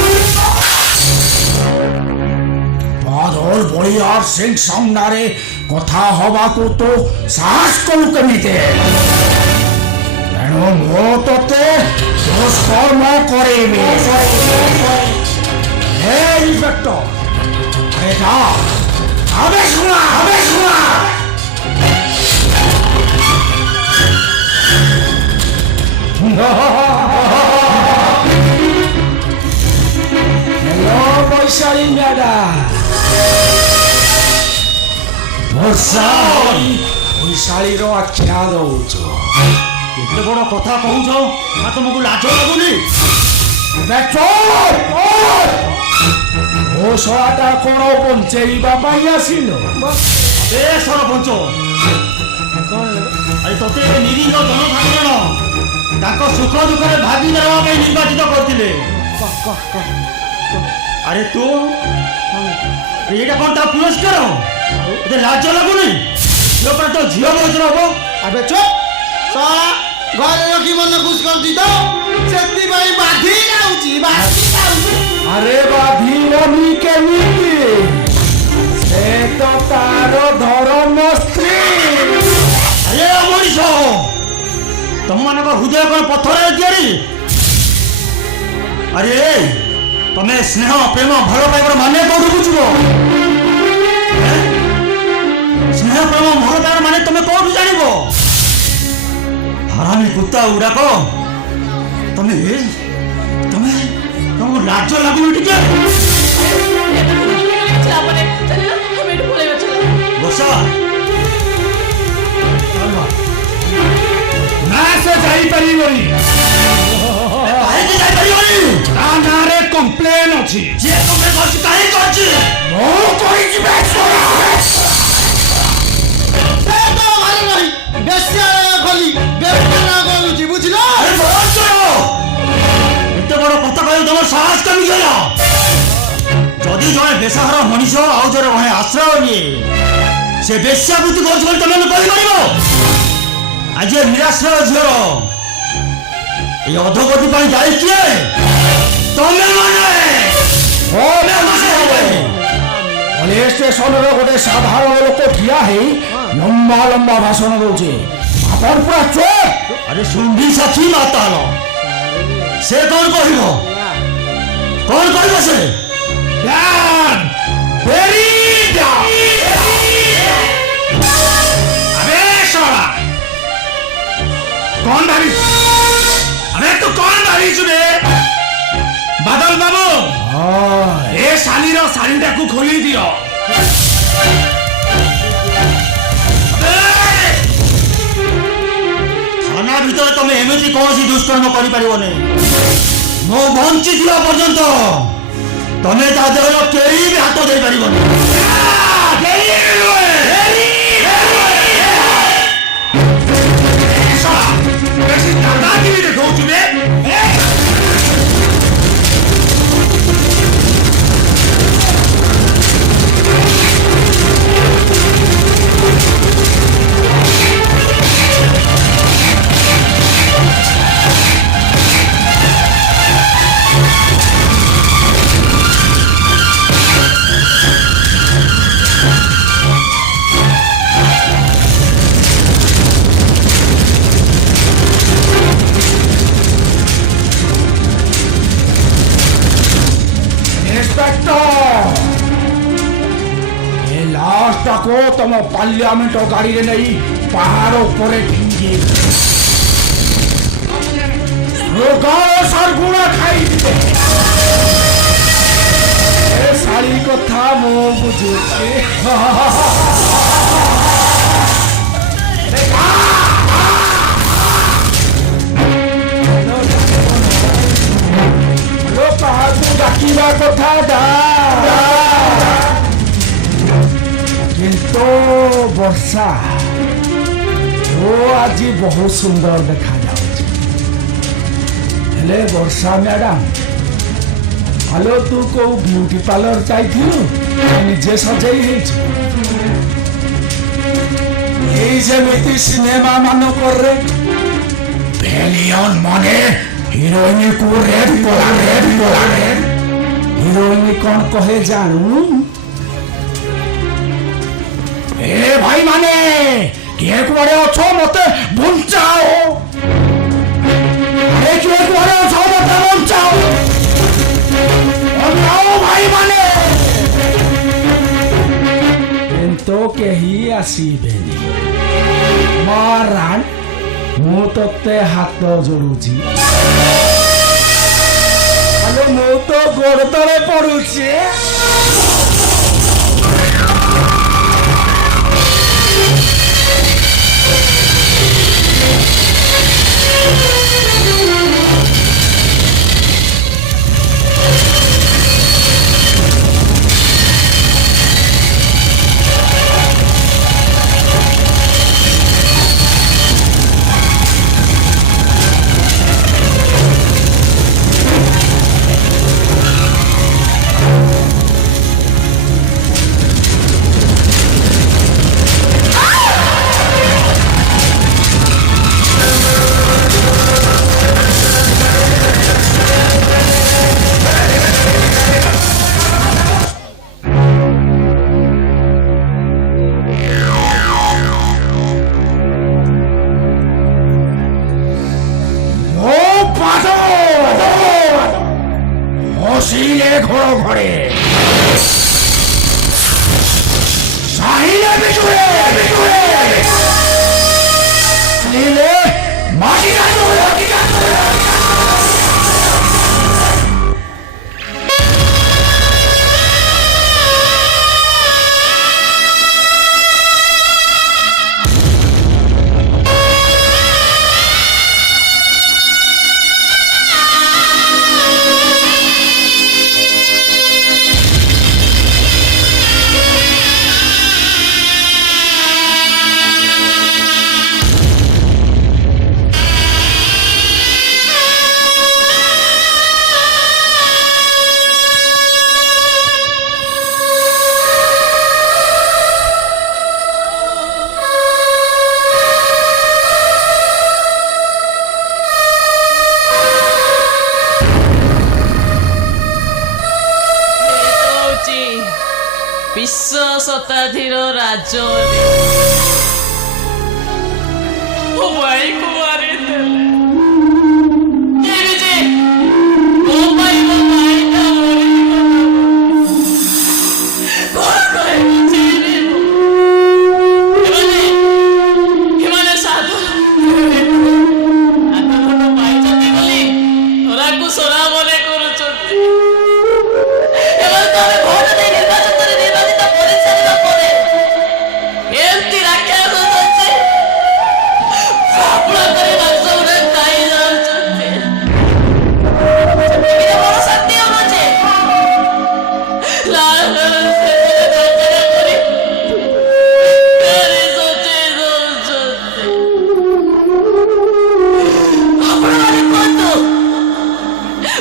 বাদল বলিয়ার সিং সামনারে কথা হবাকু তো সাহস করু কেমিতে তেণু মো তোতে দুষ্কর্ম করিবি হে ইন্সপেক্টর আরে যা আবে শোনা হ্যালো বৈশালী ম্যাডাম বৈশালীর আখ্যা দৌছ এতে বড় কথা কହୁଛ না তোমাকে লাজ লাগুনি ও শোয়াটা কোন বঞ্চাইবা পাই আসিল এ ସରପଞ୍ଚ আরে তোতে নিরীহ জনসাধারণ ତାଙ୍କ ସୁଖ ଦୁଃଖରେ ଭାଗିଦାର ହେବା ପାଇଁ ନିର୍ବାଚିତ କରିଥିଲେ ଆରେ ତୁ ଏଇଟା କଣ ତା ପୁରସ୍କାର ଏତେ ଲାଜ ଲାଗୁନି ଝିଅ ପାଇଁ ତ ଝିଅ ବୟସର ହବ আবে চুপ শালা ঘরে রখি মনে খুশ করছি তো ସେଥିପାଇଁ ବାଧି ଯାଉଛି আরে বাঁধিবনি কেমিতি সে তো তার ধর্ম স্ত্রী ଆରେ ମଣିଷ ତମମାନଙ୍କ ହୃଦୟ କଣ ପଥରରେ ତିଆରି ଆରେ ତମେ ସ୍ନେହ ପ୍ରେମ ଭଲ ପାଇବାର ମାନେ କୋଉଠୁ ବୁଝିବ ସ୍ନେହ ପ୍ରେମ ଭଲ ପାଇବାର ମାନେ ତମେ କୋଉଠୁ ଜାଣିବ ହାରାମି କୁତ୍ତା ଗୁଡାକ ତମେ ତମକୁ ଲାଜ ଲାଗୁନି ଟିକେ ବସା ନା ସେ ଯାଇପାରିବନି କାହିଁକି ଯାଇପାରିବନି ତା ନାଁରେ କମ୍ପ୍ଲେନ ଅଛି ଯିଏ ତମେ କରିଛି କାହିଁକି କରିଛି ମୁଁ କହିଛି ସେ ତ ଘରେ ରହି ବେଶ୍ୟାଳୟ ଖୋଲି ବେପାର କରୁଛି ବୁଝିଲ ଆରେ ବସ ଏତେ ବଡ କଥା କହିବୁ ତମର ସାହସ କେମିତି ହେଲା ଯଦି ଜଣେ ବେସାହାର ମଣିଷ ଆଉ ଜଣେ ଜଣେ ଆଶ୍ରୟ ନିଏ ସେ ବେଶ୍ୟାବୃତ୍ତି କରୁଛି ବୋଲି ତମେ କହିପାରିବ ଆଜି ଏ ନିରାଶ୍ରୟ ଝିଅର এই অধগতি ପାଇଁ ଦାୟୀ କିଏ ତମେ ମାନେ পুলিশ স্টেশনের গোটে সাধারণ লোক ঠিয়া হই লম্বা লম্বা ভাষণ দৌছে আপন পুরা চোখ আরে শুম্ভি সাথী মাতাল সে কোন কহিব সে Down! Very down! अबे साला कौन भाभी अबे तू कौन भाभी चुने बादल बाबू ए शाली रो शाली को खोली दियो थाना ভিতরে তুমি এমনি কোনসি দুষ্কর্ম করি পারিবনি মো বঞ্চি থিবা পর্যন্ত তুমি তা দেহর কেই বি হাত দেই পারিবনি বেশি দাদাগিরি দেখাউଛୁ বে ତାକୁ ତମ ପାର୍ଲିଆମେଣ୍ଟ ଗାଡ଼ିରେ ନେଇ ପାହାଡ଼ ଉପରେ ଫିଙ୍ଗି ସରଗୁଣା ଖାଇଯିବେ। ଏ ଶାଳୀ କଥା ମୁଁ ବୁଝୁଛି। କାହାକୁ ଡାକିବା କଥା କିନ୍ତୁ ବର୍ଷା ଓ ଆଜି ବହୁତ ସୁନ୍ଦର ଦେଖାଯାଉଛି। ହେଲେ ବର୍ଷା ମ୍ୟାଡାମ, ହ୍ୟାଲୋ, ତୁ କୋଉ ବ୍ୟୁଟି ପାର୍ଲର ଯାଇଥିଲୁ ନିଜେ ସଜେଇ ହେଇଛୁ? ଏଇ ଯେମିତି ସିନେମା ମାନଙ୍କରେ ଭେଲିୟନ ମାନେ ହିରୋଇନକୁ ରେଡ୍ ହିରୋଇନ କଣ କହେ ଜାଣୁ? ଏ ଭାଇ ମାନେ କିଏ କୁଆଡେ ଅଛ ମତେ ବଞ୍ଚାଅ। କିଏ କୁଆଡେ ଅଛ ମତେ ବଞ୍ଚାଅ। ଭାଇ ମାନେ କିନ୍ତୁ କେହି ଆସିବେନି। ମହାରାଣ, ମୁଁ ତତେ ହାତ ଯୋଡୁଛି। ଆଲୋ, ମୁଁ ତ ଗୋଡ଼ ତଳେ ପଡୁଛି। ঘোড়ো ঘরে চাহিলে বিজুড়ে চাহিলে মাটি विश्व शताब्दीर राज ମୋ ଭାଇକୁ ମାରିଦେଲେ। ଏବେ ଯେ ମୋ ପାଇଁ ମୋ ଭାଇଟା ମରିଗଲା। କଣ କହିବି ଏମାନେ ସାଧୁ ଆଗଖଣ୍ଡ ପାଇଛନ୍ତି ବୋଲି ଧରାକୁ ସରା ମନେ କରୁଛନ୍ତି। ଏମାନେ ତମେ ଭୋଟ ଦେଇ ନିର୍ବାଚନରେ ନିର୍ବାଚିତ କରିସାରିବା ପରେ ଏମିତି ରାକ୍ଷସ ଅଛି ସାପୁଡ଼ା କରି ମାଂସ ଗୁଡ଼ା ଖାଇ ଯାଉଛନ୍ତି। ସେତିକିରେ ମୋର ଶାନ୍ତି ହଉନଛି। ଲାଳ ସେଥିରେ ଦରକାର କରି ଫେରି ସଚେଇ ଦଉଛନ୍ତି। ଆପଣମାନେ କୁହନ୍ତୁ,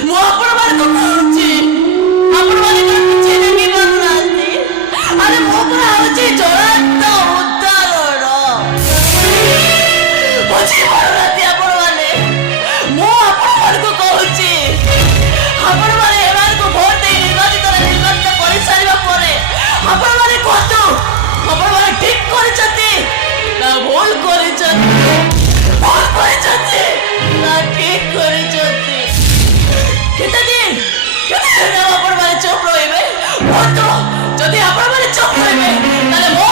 ମୁଁ ଆପଣମାନଙ୍କୁ କହୁଛି, ଆପଣମାନେ କଣ କିଛି ଦେଖି ପାରୁନାହାନ୍ତି? ଆରେ ମୁଁ ପୁରା ହଉଛି ଚୂଡ଼ାନ୍ତ ଉଦାହରଣ। ବୁଝିପାରୁନାହାନ୍ତି ଆପଣମାନେ? ମୁଁ ଆପଣମାନଙ୍କୁ କହୁଛି, ଆପଣମାନେ ଏମାନଙ୍କୁ ଭୋଟ ଦେଇ ନିର୍ବାଚିତ କରିସାରିବା ପରେ ଆପଣମାନେ କୁହନ୍ତୁ, ଆପଣମାନେ ଠିକ କରିଛନ୍ତି ନା ଭୁଲ କରିଛନ୍ତି? ଭୁଲ କରିଛନ୍ତି ନା ଠିକ କରିଛନ୍ତି? କେତେ ଦିନ ଆପଣମାନେ ଚୁପ୍ ରହିବେ? କୁହନ୍ତୁ, ଯଦି ଆପଣମାନେ ଚୁପ୍ ରହିବେ ତାହେଲେ ମୋ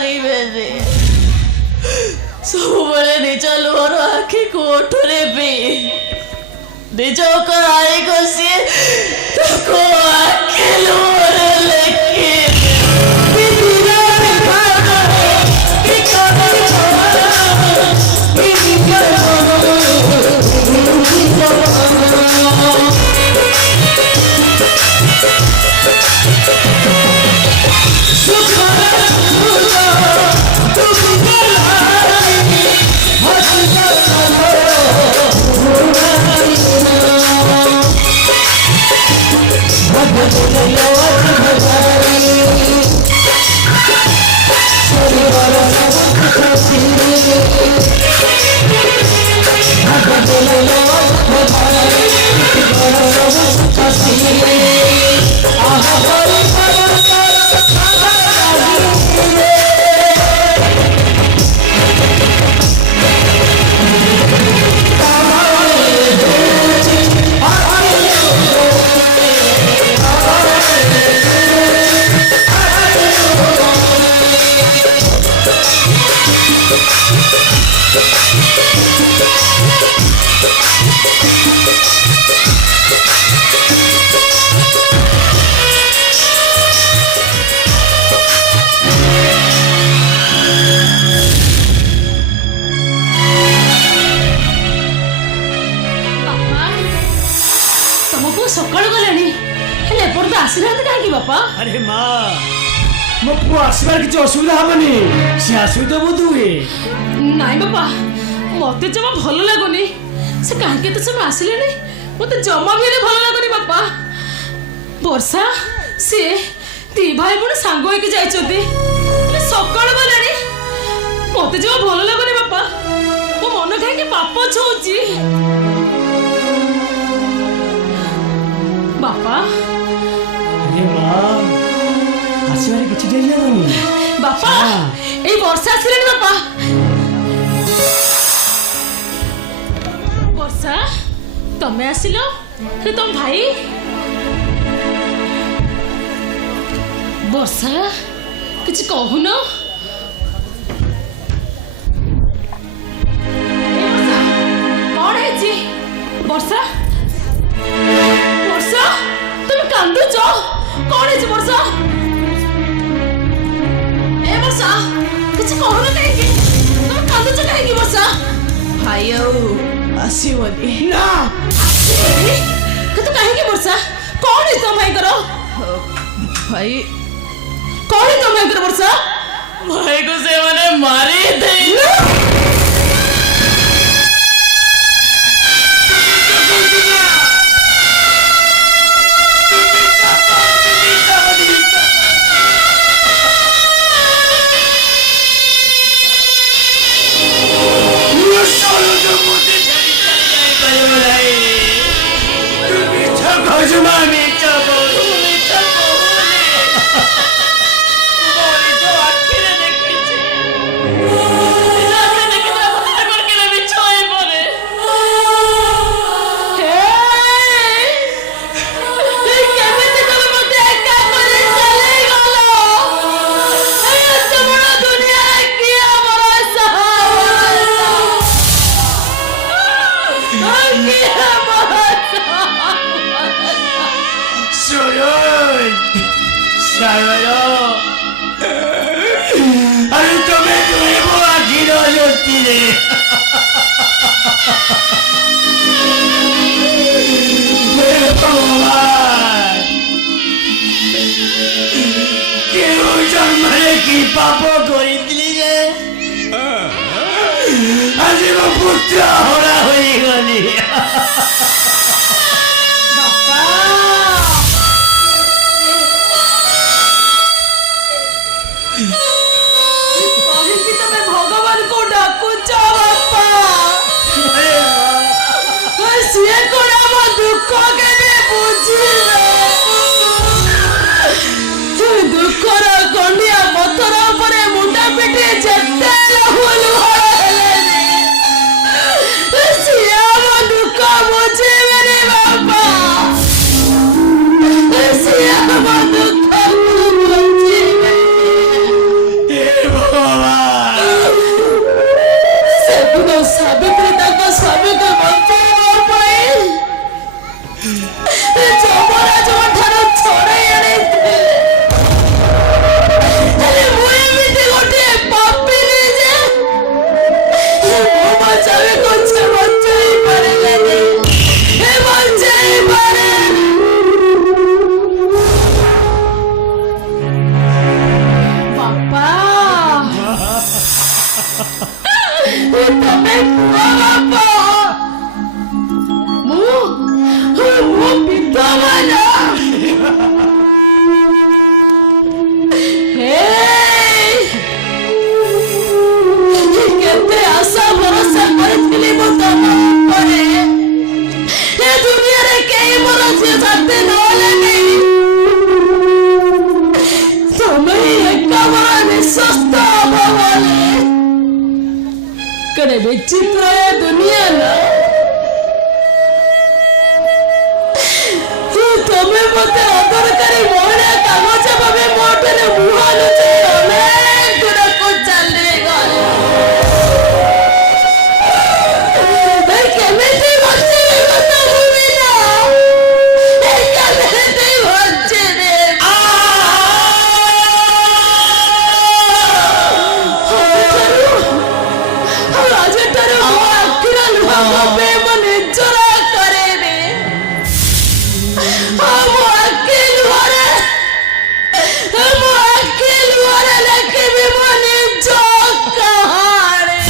ପାରିବେନି ସବୁବେଳେ ନିଜ ଲୁହର ଆଖିକୁ ଓଠରେ ବି ନିଜ ଆଈକୁ ସିଏ ତାକୁ ଆଖି ଲୁହରେ ଲେଖି ସକାଳୁ ଗଲେଣି ହେଲେ ଏପର୍ଯ୍ୟନ୍ତ ଆସିନାହାନ୍ତି କାହିଁକି ବାପା? ଆରେ ମା ମୋ ପୁଅ ଆସିବାର କିଛି ଅସୁବିଧା ହବନି, ସେ ଆସିବ ତ ବୋଧ ହୁଏ। ନାଇଁ ବାପା ମତେ ଜମା ଭଲ ଲାଗୁନି, ସେ କାହିଁକି ଏତେ ସମୟ ଆସିଲେନି ମତେ ଜମା ବି ଭଲ ଲାଗୁନି ବାପା। ବର୍ଷା ସିଏ ଦି ଭାଇ ଭଉଣୀ ସାଙ୍ଗ ହେଇକି ଯାଇଛନ୍ତି, ସକାଳୁ ଗଲେଣି, ମତେ ଜମା ଭଲ ଲାଗୁନି ବାପା। ମୋ ମନ କାହିଁକି ପାପ ଛୁଉଛି ବାପା। ଆରେ ମା ଆସିବାରେ କିଛି ଡେରି ହବନି ବାପା। ଏଇ ବର୍ଷା ଆସିଲେଣି ବାପା। ବର୍ଷା ତମେ ଆସିଲ, ତମ ଭାଇ? ବର୍ଷା କିଛି କହୁନ? କଣ ହେଇଛି ବର୍ଷା? ବର୍ଷା তুমি কান্দুছ, কଣ ହେଇଛି ବର୍ଷା? ଏ ବର୍ଷା କିଛି କହୁନ କାହିଁକି? তুমি କାନ୍ଦୁଛ କାହିଁକି ବର୍ଷା? ଭାଇ ଆଉ ଆସିବନି ନା। ଆସିବନି କିନ୍ତୁ କାହିଁକି ବର୍ଷା? କଣ ହେଇଛି ତମ ଭାଇଙ୍କର? ଭାଇ କଣ ହେଇଛି ତମ ଭାଇଙ୍କର ବର୍ଷା? ଭାଇକୁ ସେମାନେ ମାରି ଦେଇ अरे तुम्हें वो आखिर होती है क्यों जन्मरे की पापो କରିଥିଲି ଯେ ଆଜି ମୋ ପୁତ୍ର ହରା ହୋଇଗଲି। କହିକି ତମେ ଭଗବାନଙ୍କୁ ଡାକୁଛ ବାପା? ସିଏ କଣ ଆମ ଦୁଃଖ କେବେ ବୁଝିବେ? ଦୁଃଖର କଣ୍ଡିଆ ପଥର ଉପରେ ମୁଣ୍ଡ ପିଟି ଯେତେ ହେଲେନି ସିଏ ଆମ ଦୁଃଖ ବୁଝିବେନି ବାପା। ସିଏ ଆମ ଦୁଃଖ ବୁଝିବେନି। କମଲ କେତେ ଆଶା ଭରସା କରିଥିଲି ମୁଁ ତମ ଉପରେ ଏ ଦୁନିଆରେ କେହି ମୋର ଝିଅ ସାଥେ ନହେଲେନି ତମେ ଏକା ବଡ଼ ବିଶ୍ୱସ୍ତ ହବ ବୋଲି କେଡ଼େ ବିଚିତ୍ର ଏ ଦୁନିଆ ନା ତମେ ମତେ ଅଦରକାରୀ ମହିଳା କାଗଜ ଭାବେ ମୋ ଠାରେ ମୁହଁ ଲୁଚେଇ ଅନେକ ଦୂରକୁ ଚାଲି ଗଲେ କେମିତି ବଞ୍ଚିବି କଥା ଭୂମିନା କେମିତି ବଞ୍ଚିବି ଆଜିଠାରୁ ମୋ ଆଖିର ଲୁହ ଭାବେ ମୋ ନିଜର କରେଇବି ମୋ ଆଖି ଲୁହରେ ଲେଖିବି ମୋ ନିଜ କାହାଣୀ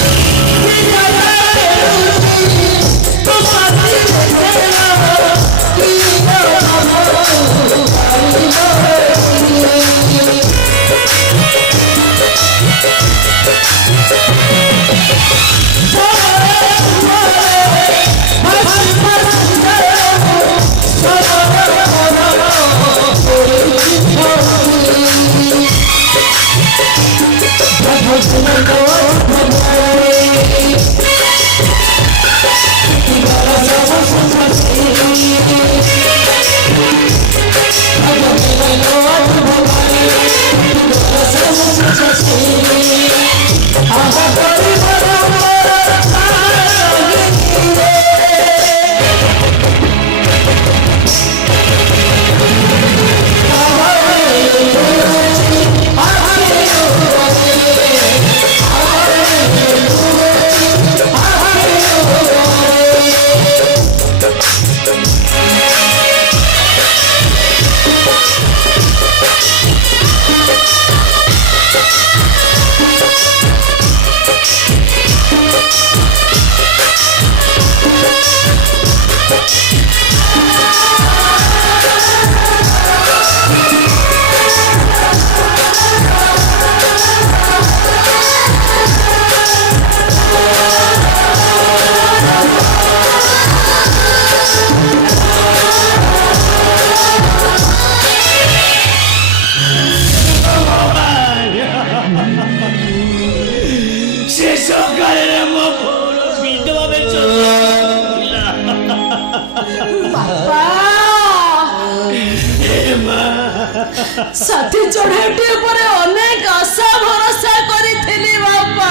साथी चढ़ेटी उपरे अनेक आशा भरोसा करिथिली बापा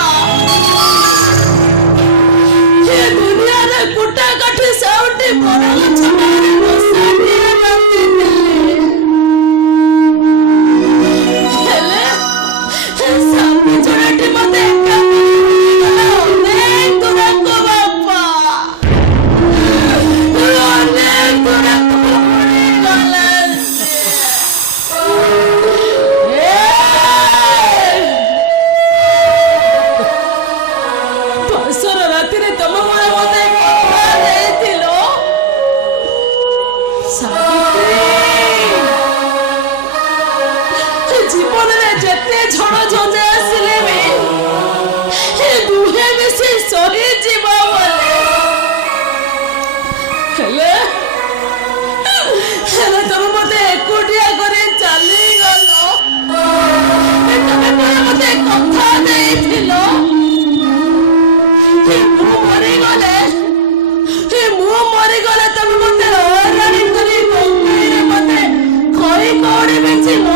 ये दुनिया रे कुटा काठी साउटी मरल छमारे बसानी बंदिथिली हेले साथी चढ़ेटी मते एका अनेक दुरको बापा अनेक दुरको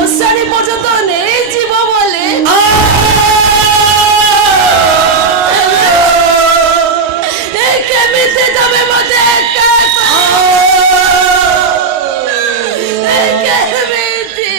মশারি পর্যন্ত নেই জীব বলে কেমিতে তবে মতে একা কেমিতে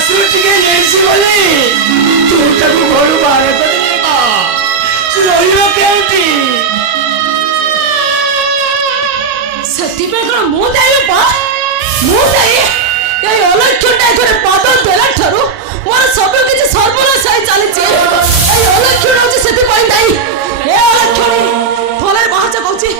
ଶାଶୁ ଟିକେ ନେଇଛି ବୋଲି ତୁ ତାକୁ ଘରୁ ବାହାର କରିଦେବା ସେ ରହିବ କେଉଁଠି? ସେଥିପାଇଁ କ'ଣ ମୁଁ ଦାୟୀ ବାପା? ମୁଁ ଦାୟୀ? ଏଇ ଅଲକ୍ଷ୍ୟଟା ଘରେ ପାଦ ଦେଲା ଠାରୁ ମୋର ସବୁ କିଛି ସର୍ବନାଶ ହେଇ ଚାଲିଛି। ଏଇ ଅଲକ୍ଷ୍ୟ ହଉଛି ସେଥିପାଇଁ ଦାୟୀ। ଏ ଅଲକ୍ଷ୍ୟ ଭଲରେ ବାହାଚ କହୁଛି।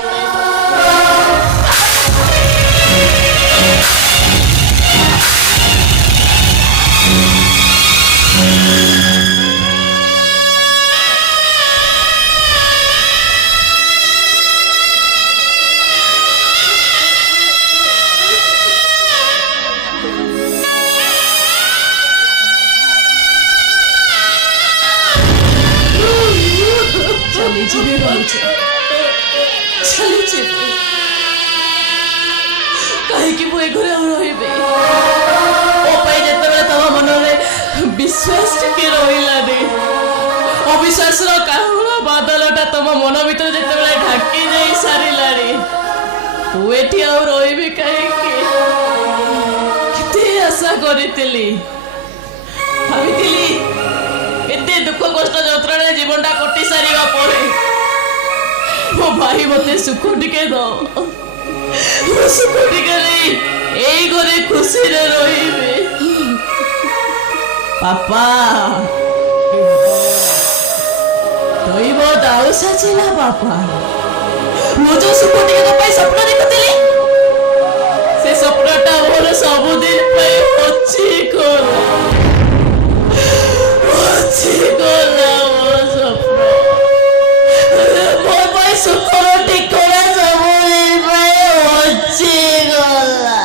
କାହିଁକି ମୁଁ ଏ ଘରେ ଆଉ ରହିବି? ମୋ ପାଇଁ ଯେତେବେଳେ ତମ ମନରେ ବିଶ୍ୱାସ ଟିକେ ରହିଲାନି, ଅବିଶ୍ୱାସର କାହୁଳ ବାଦଲଟା ତମ ମନ ଭିତରେ ଯେତେବେଳେ ଢାଙ୍କି ଦେଇ ସାରିଲାଣି, ମୁଁ ଏଠି ଆଉ ରହିବି କାହିଁକି? କେତେ ଆଶା କରିଥିଲି, ଭାବିଥିଲି ଏତେ ଦୁଃଖ କଷ୍ଟ ଯନ୍ତ୍ରଣାରେ ଜୀବନଟା କଟି ସାରିବା ପରେ ମୋ ଭାଇ ମତେ ସୁଖ ଟିକେ ଦଉ, ମୁଁ ସୁଖ ଟିକେ ନେଇ ଏଇ ଘରେ ଖୁସିରେ ରହିବି। ବାପା ଦୈବ ଦାଉ ସାଜିଲା ବାପା। ମୁଁ ଯୋଉ ସୁଖ ଟିକେ ତୋ ପାଇଁ ସ୍ୱପ୍ନ ଦେଖୁଥିଲି, ସେ ସ୍ୱପ୍ନଟା ମୋର ସବୁଦିନ ପାଇଁ ହଜିଗଲା। ମୋ ପାଇଁ ସୁଖର ଠିକଣା ସବୁଦିନ ପାଇଁ ହଜିଗଲା।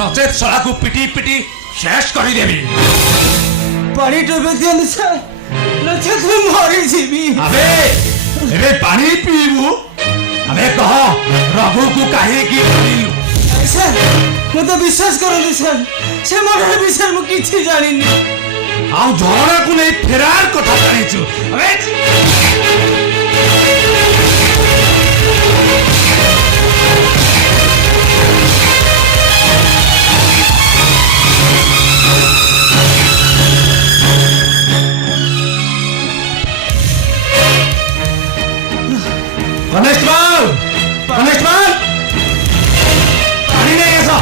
नचेत शलाकू पिटी पिटी शेष करदेवी। पानी टोपे दियंतु सर, नचेत मैं मरी जीवी। अबे एबे पानी पीबू? अबे कह रघु को काहे की मारिलु? सर मते विश्वास करंतु सर, से मर्डर विषय मु किछि जानिनी। आउ झरणा को नै फेरार कथा जानिछु। अबे कनेस्टेबल कनेस्टेबल पानी नहीं ऐसा।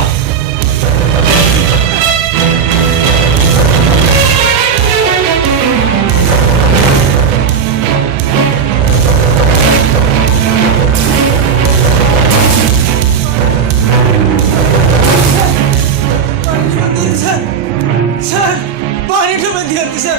सर सर पानी टोपे दियंतु सर।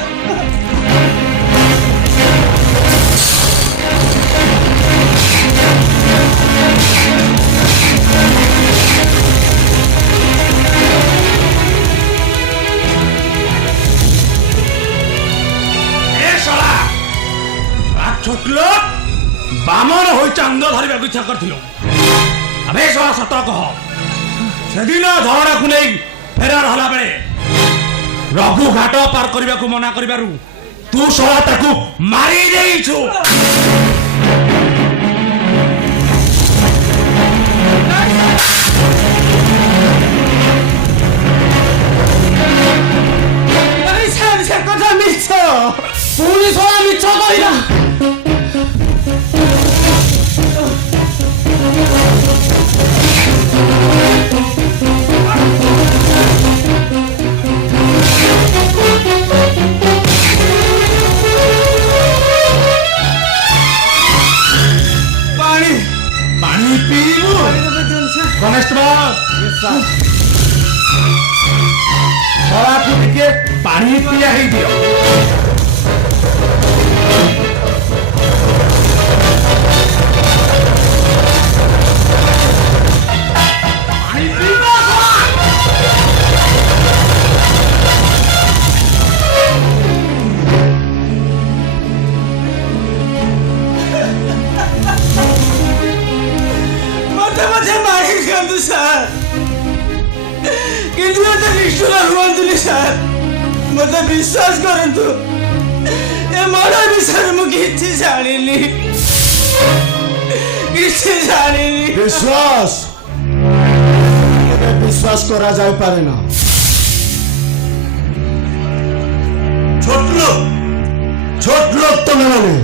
बामन हो चांद धरवा इच्छा कर अबे शला सत कह से दिन झगड़ा को नहीं फेरार हला बेले रघु घाट पार करने को मना कर तू शला ताकू मारी देइछु ସେ କଥା ମିଛ ପୁଣି ଶଳା ମିଛ କହିଲା पानी पानी पीबू कनेस्टेबल शला को टिके पानी पिया ही दियो पानी पीबा ମତେ ମତେ ମାରି ଦିଅନ୍ତୁ ସାର୍ କିନ୍ତୁ ମତେ ନିଷ୍ଠୁର ହୁଅନ୍ତୁନି ସାର୍ ମତେ ବିଶ୍ୱାସ କରନ୍ତୁ ଏ ମର ବିଷୟରେ ମୁଁ କିଛି ଜାଣିନି विश्वास विश्वास करा जाए पारे ना छोट लोग तुम मैंने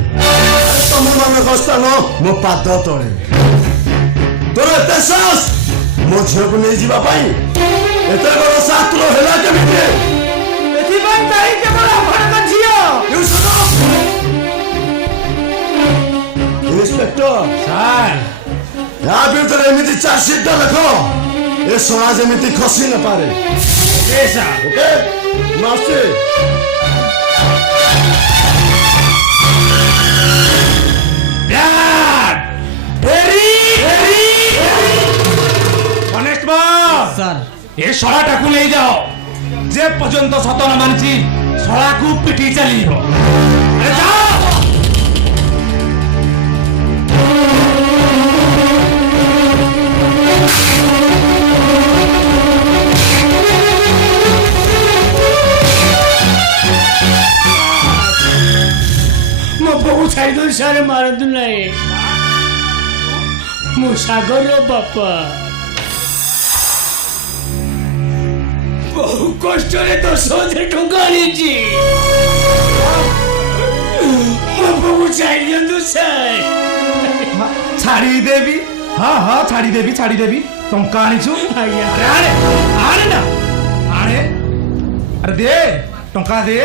तुम मान स्थान मो पाद तले तोर एत साहस मो झील को नहीं जावाई एत बड़ शास्त्र है केमी इंस्पेक्टर सर या विरुद्ध एमती चार्जसीट लिख ए सोना जमी खसी न पारे okay sir okay master constable sir ए शलाटा को ले जाओ जे पर्यंत सत न मानची शला को पिटी चलियो अरे जाओ ମୋ ବୋଉ ଛାଇ ସାରେ ମାରନ୍ତୁ ନାହିଁ ମୁଁ ସାଗରର ବାପା ବହୁ କଷ୍ଟରେ 10,000 ଟଙ୍କା ଆଣିଛି ମୋ ବୋଉ ଛାଇ ଦିଅନ୍ତୁ ସାର୍ छाड़ी देवी हाँ हाँ छाड़ी देवी टंका आनीचु ଆଜ୍ଞା अरे आने आने ना आने अरे दे टंका दे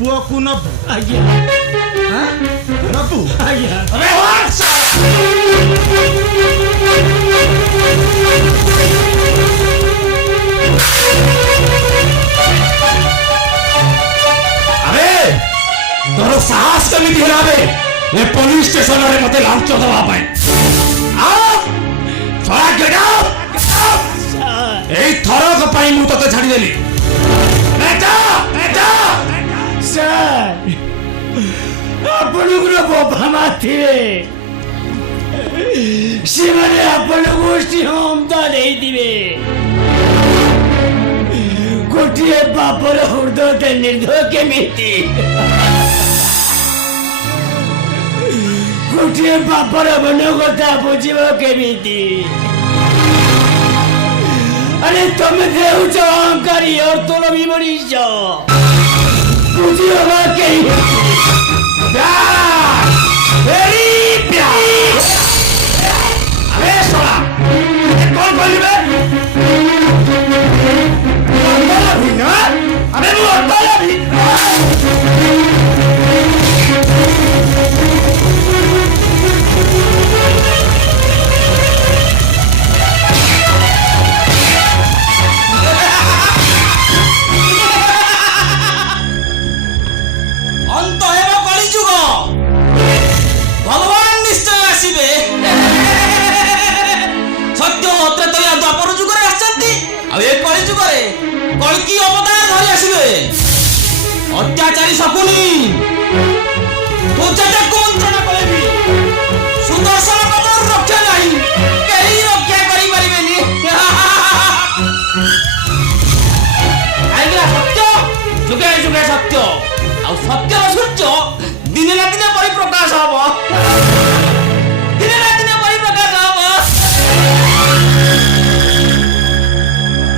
पुआ को नबू ଆଜ୍ଞା नबू ଆଜ୍ଞା अबे हट अबे तोर साहस केमिति होला बे ए पुलिस स्टेशन रे मते लांच दवा पाए आओ थोड़ा गेट आउट एई थरक पाई मु तते छाडी देली बेटा ସାର୍ ଆପଣଙ୍କର ବାପା ମା ଥିବେ ସେମାନେ ଆପଣଙ୍କୁ ସିଂହତା ଦେଇଥିବେ ଗୋଟିଏ ବାପର ହୃଦୟ ନିର୍ଦ୍ଦୟ କେମିତି ଗୋଟିଏ ବାପର ମନ କଥା ବୁଝିବ କେମିତି ଆରେ ତମେ ଦେଉଛ ଅହଙ୍କାରୀ ଅର୍ଥର ବି ମଣିଷ बुझियो ना कहीं प्यार वेरी प्यार अबे सोला ये कौन बोली बे अब्दुल्ला भी ना अबे वो अब्दुल्ला भी अंत ଅତ୍ୟାଚାରୀ ଶକୁନି ତୁ ଯେତେ କୁଞ୍ଚନା କଲେ ବି ସୁଦର୍ଶନ କବଳରୁ ରକ୍ଷା ନାହିଁ, କେହି ରକ୍ଷା କରିପାରିବେନି। କାହିଁକିନା ସତ୍ୟ ଯୁଗେ ଯୁଗେ ସତ୍ୟ, ଆଉ ସତ୍ୟର ସୂର୍ଯ୍ୟ ଦିନେ ନା ଦିନେ ପରିପ୍ରକାଶ ହବ, ଦିନେ ନା ଦିନେ ପରିପ୍ରକାଶ ହବ,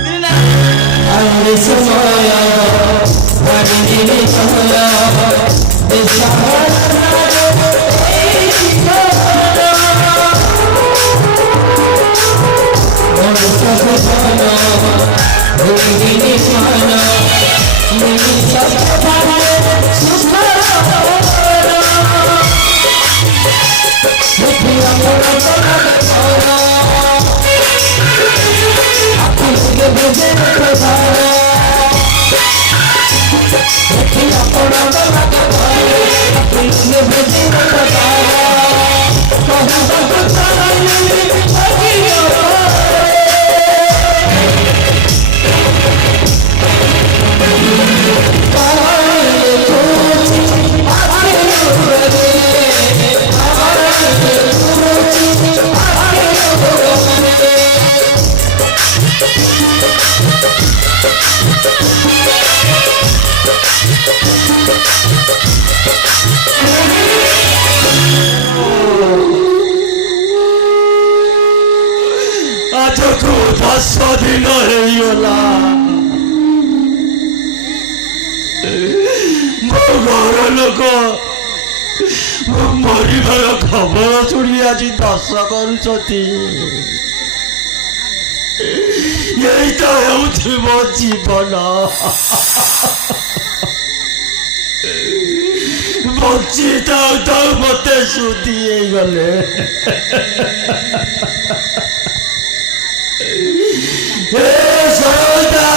ଦିନେ ନା ଆଜକୁ 10 ଦିନ ହେଇଗଲା ମୋ ଘର ଲୋକ ମୋ ମରିବାର ଖବର ଶୁଣି ଆଜି ଦଶ କରୁଛନ୍ତି। ଏଇ ତ ହେଉଛି ମୋ ଜୀବନ। ବଞ୍ଚି ଥାଉ ଥାଉ ମତେ ସୁଧି ହେଇଗଲେ। ଏ ସରୋଜା,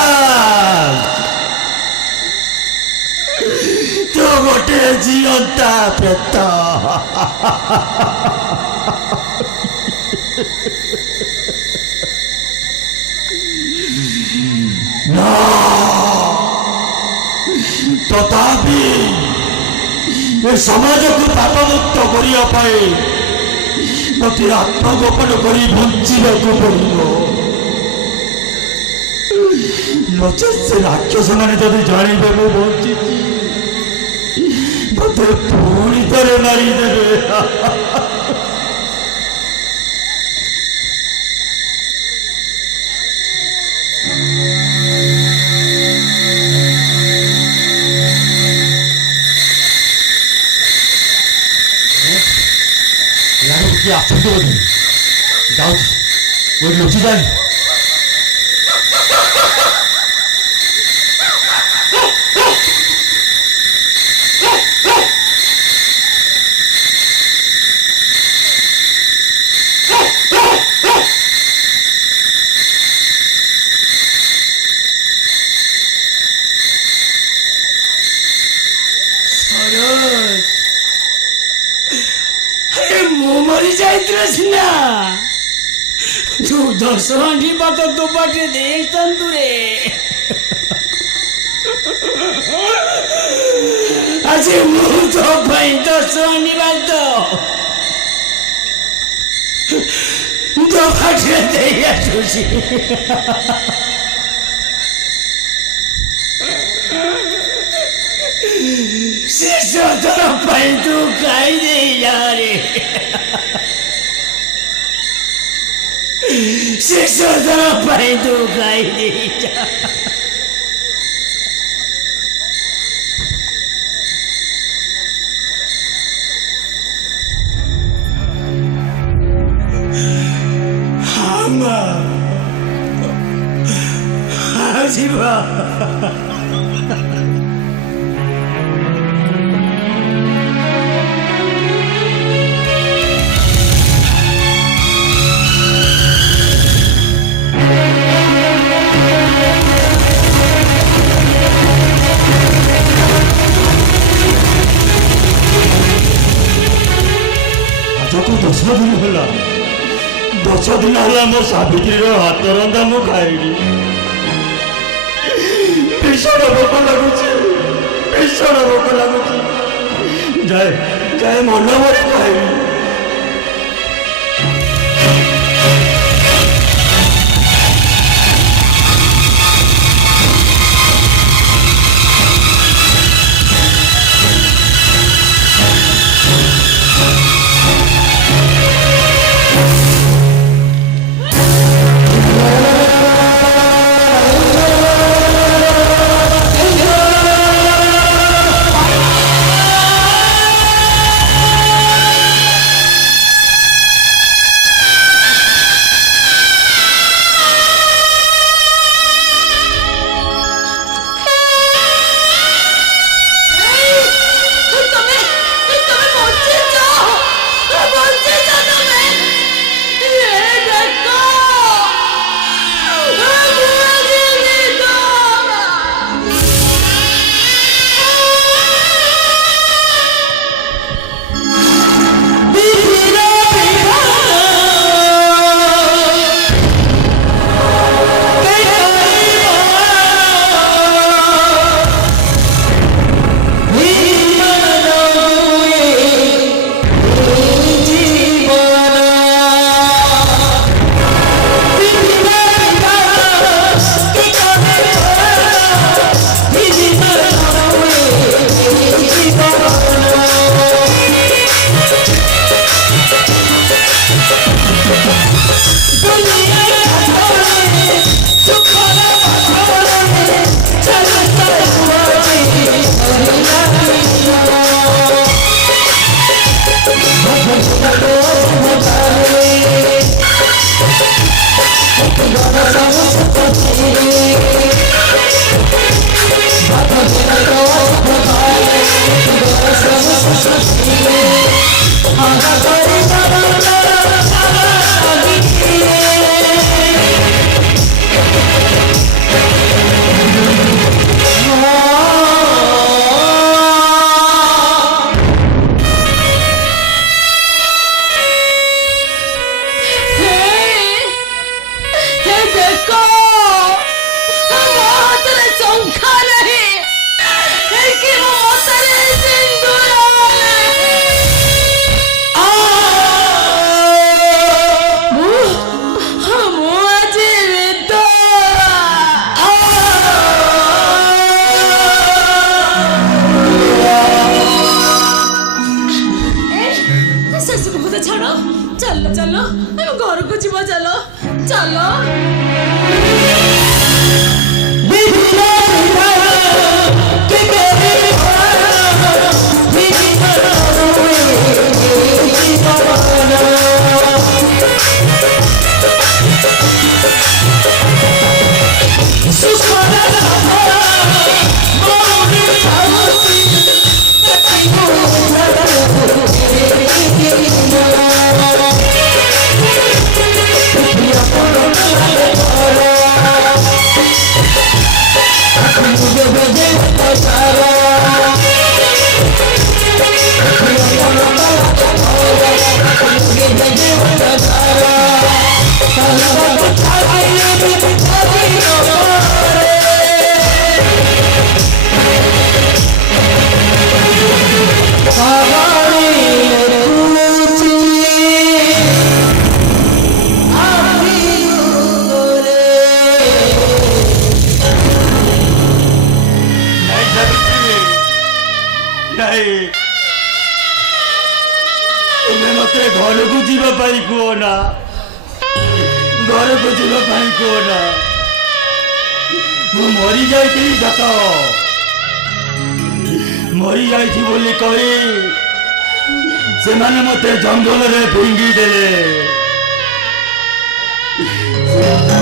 ତୁ ଗୋଟେ ଜିଅନ୍ତା ପ୍ରେତ। ତଥାପି ଏ ସମାଜକୁ ପାପମୁକ୍ତ କରିବା ପାଇଁ ମତେ ଆତ୍ମଗୋପନ କରି ବଞ୍ଚିବାକୁ ପଡ଼ିବ। ନଚେତ୍ ସେ ରାକ୍ଷସ ମାନେ ଯଦି ଜାଣିବେ ମୁଁ ବଞ୍ଚିଛି ମତେ ପୁଣି ଥରେ ମାରିଦେବେ। କିଏ ଆସନ୍ତି ବୋଧେ, ଯାଉଛି କୋଉଠି ଲୁଚି ଯାଏ। ସିନା ତୁ 10 ହାଣ୍ଡି ଭାତ ତୋ ପାଟିରେ ଦେଇଥାନ୍ତୁ ରେ। ଆଜି ମୁଁ ତୋ ପାଇଁ 10 ହାଣ୍ଡି ଭାତ ତୋ ପାଟିରେ ଦେଇ ଆସୁଛି। ଶେଷ ଥର ପାଇଁ ତୁ ଖାଇଦେଇ ଯା ରେ। ଶେଷ ଥର ପାଇଁ ତୁ ଖାଇଦେଇ ଯା। ଯିବା ଦଶ ଦିନ ହେଲା ମୋ ସାବିତ୍ରୀର ହାତ ରନ୍ଧା ମୁଁ ଖାଇଲି। ଭୀଷଣ ଭୋକ ଲାଗୁଛି, ভীষণ রোগ লাগুଛି ଯାଏ ଯାଏ ମନ ମରେ ଖାଇବି। चलो चलो हम घर को जीवा चलो चलो घर को जीवाई कह ना घर को जीवाई कह ना मरी जाती सत मरी जाती बोली कही से मत जंगल में फिंगी देले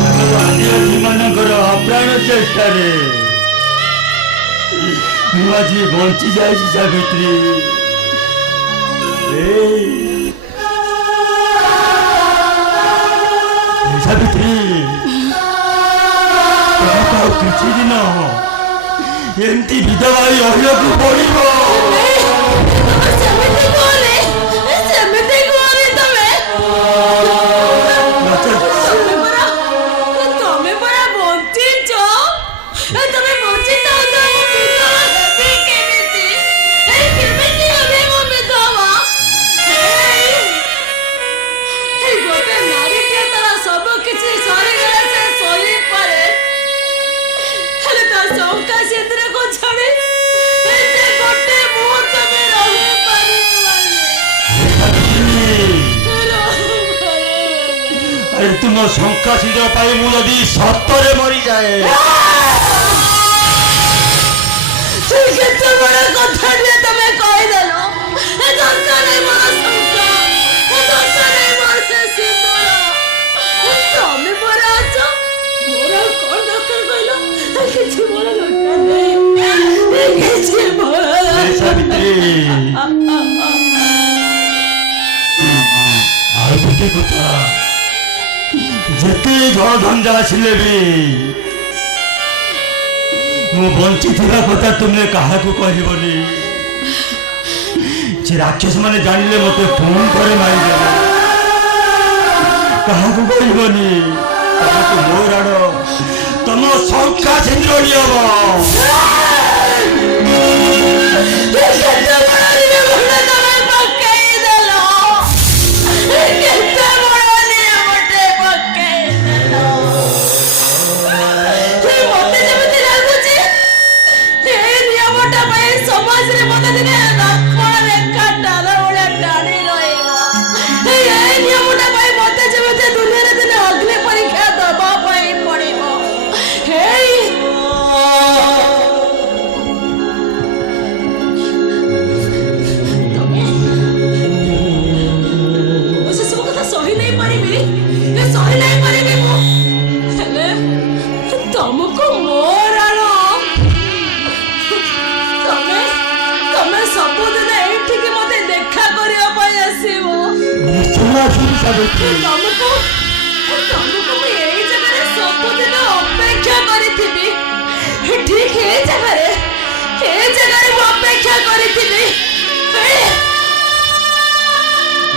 आदिवासी मानकर अप्राण चेष्टा आज बंची जाए सावित्री सावित्री किसी दिन एमती विधवा रही पड़ो तमें बंची तुम शंका छिद्र पाई मु यदि सत्तरे मरी जाए କେତେ ବଡ଼ କଥାଟିଏ ତମେ କହିଦେଲ। ଏ ଦରକାର ନାହିଁ ମୋର ଶଙ୍କା, ଏ ଦରକାର ନାହିଁ ମୋର ସେ ସିନ୍ଦୁର। ତମେ ପରା ଅଛ, ମୋର ଆଉ କଣ ଦରକାର କହିଲ? କିଛି ମୋର ଦରକାର ନାହିଁ, କିଛି ମୋର ସାବିତ୍ରୀ ଆଉ ଗୋଟେ କଥା ଯେତେ ଝଡ଼ ଝଞ୍ଜା ଆସିଲେ ବି ମୁଁ ବଞ୍ଚିଥିବା କଥା ତୁମେ କାହାକୁ କହିବନି। ସେ ରାକ୍ଷସ ମାନେ ଜାଣିଲେ ମତେ ଫୋନ କରି ମାରିଦେବେ। କାହାକୁ କହିବନି। ତମକୁ ମୋ ରାଣ ତମ ଶଙ୍କା ଛିନ୍ଦ୍ର ନିୟମ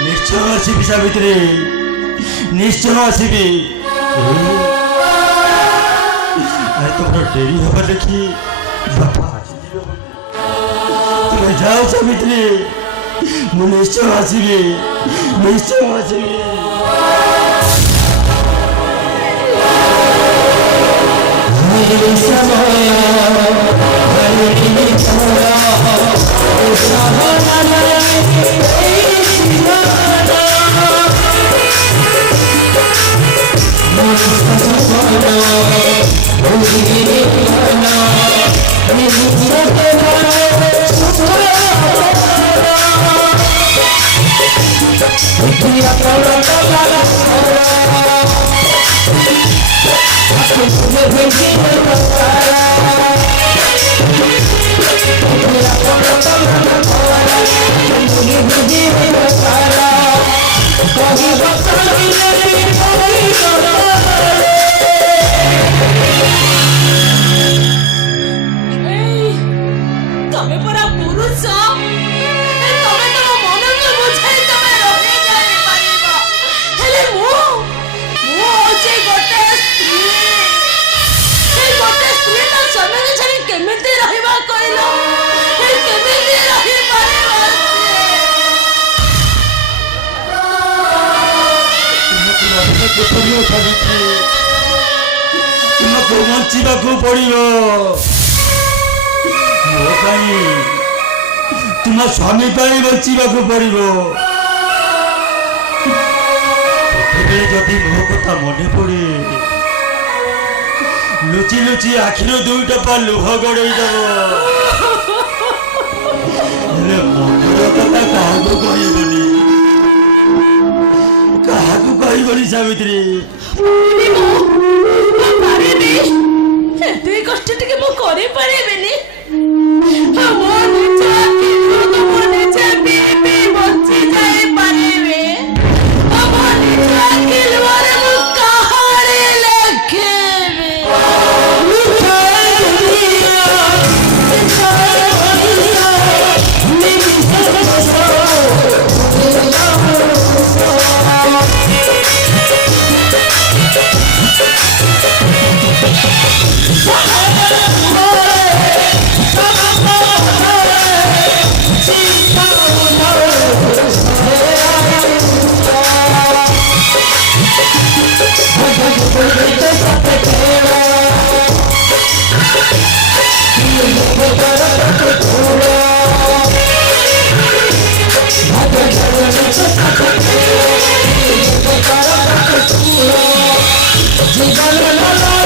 ନିଶ୍ଚୟ ଆସିବି ସାବିତ୍ରୀ, ନିଶ୍ଚୟ ଆସିବି। ତମର ଡେରି ହବା ଦେଖି ତୁମେ ଯାଅ ସାବିତ୍ରୀ, ମୁଁ ନିଶ୍ଚୟ ଆସିବି, ନିଶ୍ଚୟ ଆସିବି। तुमको बंचवाकू पड़ो मो तुम स्वामी बंचवाकू पड़ो। जदि मो कथा मन पड़े लुचि लुचि आखिर दुई टपा लुह गड़े दब मनर कथा क्या कहबनी सावित्री। ଏତେ କଷ୍ଟ ଟିକେ ମୁଁ କରିପାରିବିନି। ବଞ୍ଚି ଯାଇପାରିବି। ମୁଁ କାହାଣୀ ଲେଖିବି। ଯୁଗଲ ଲୋ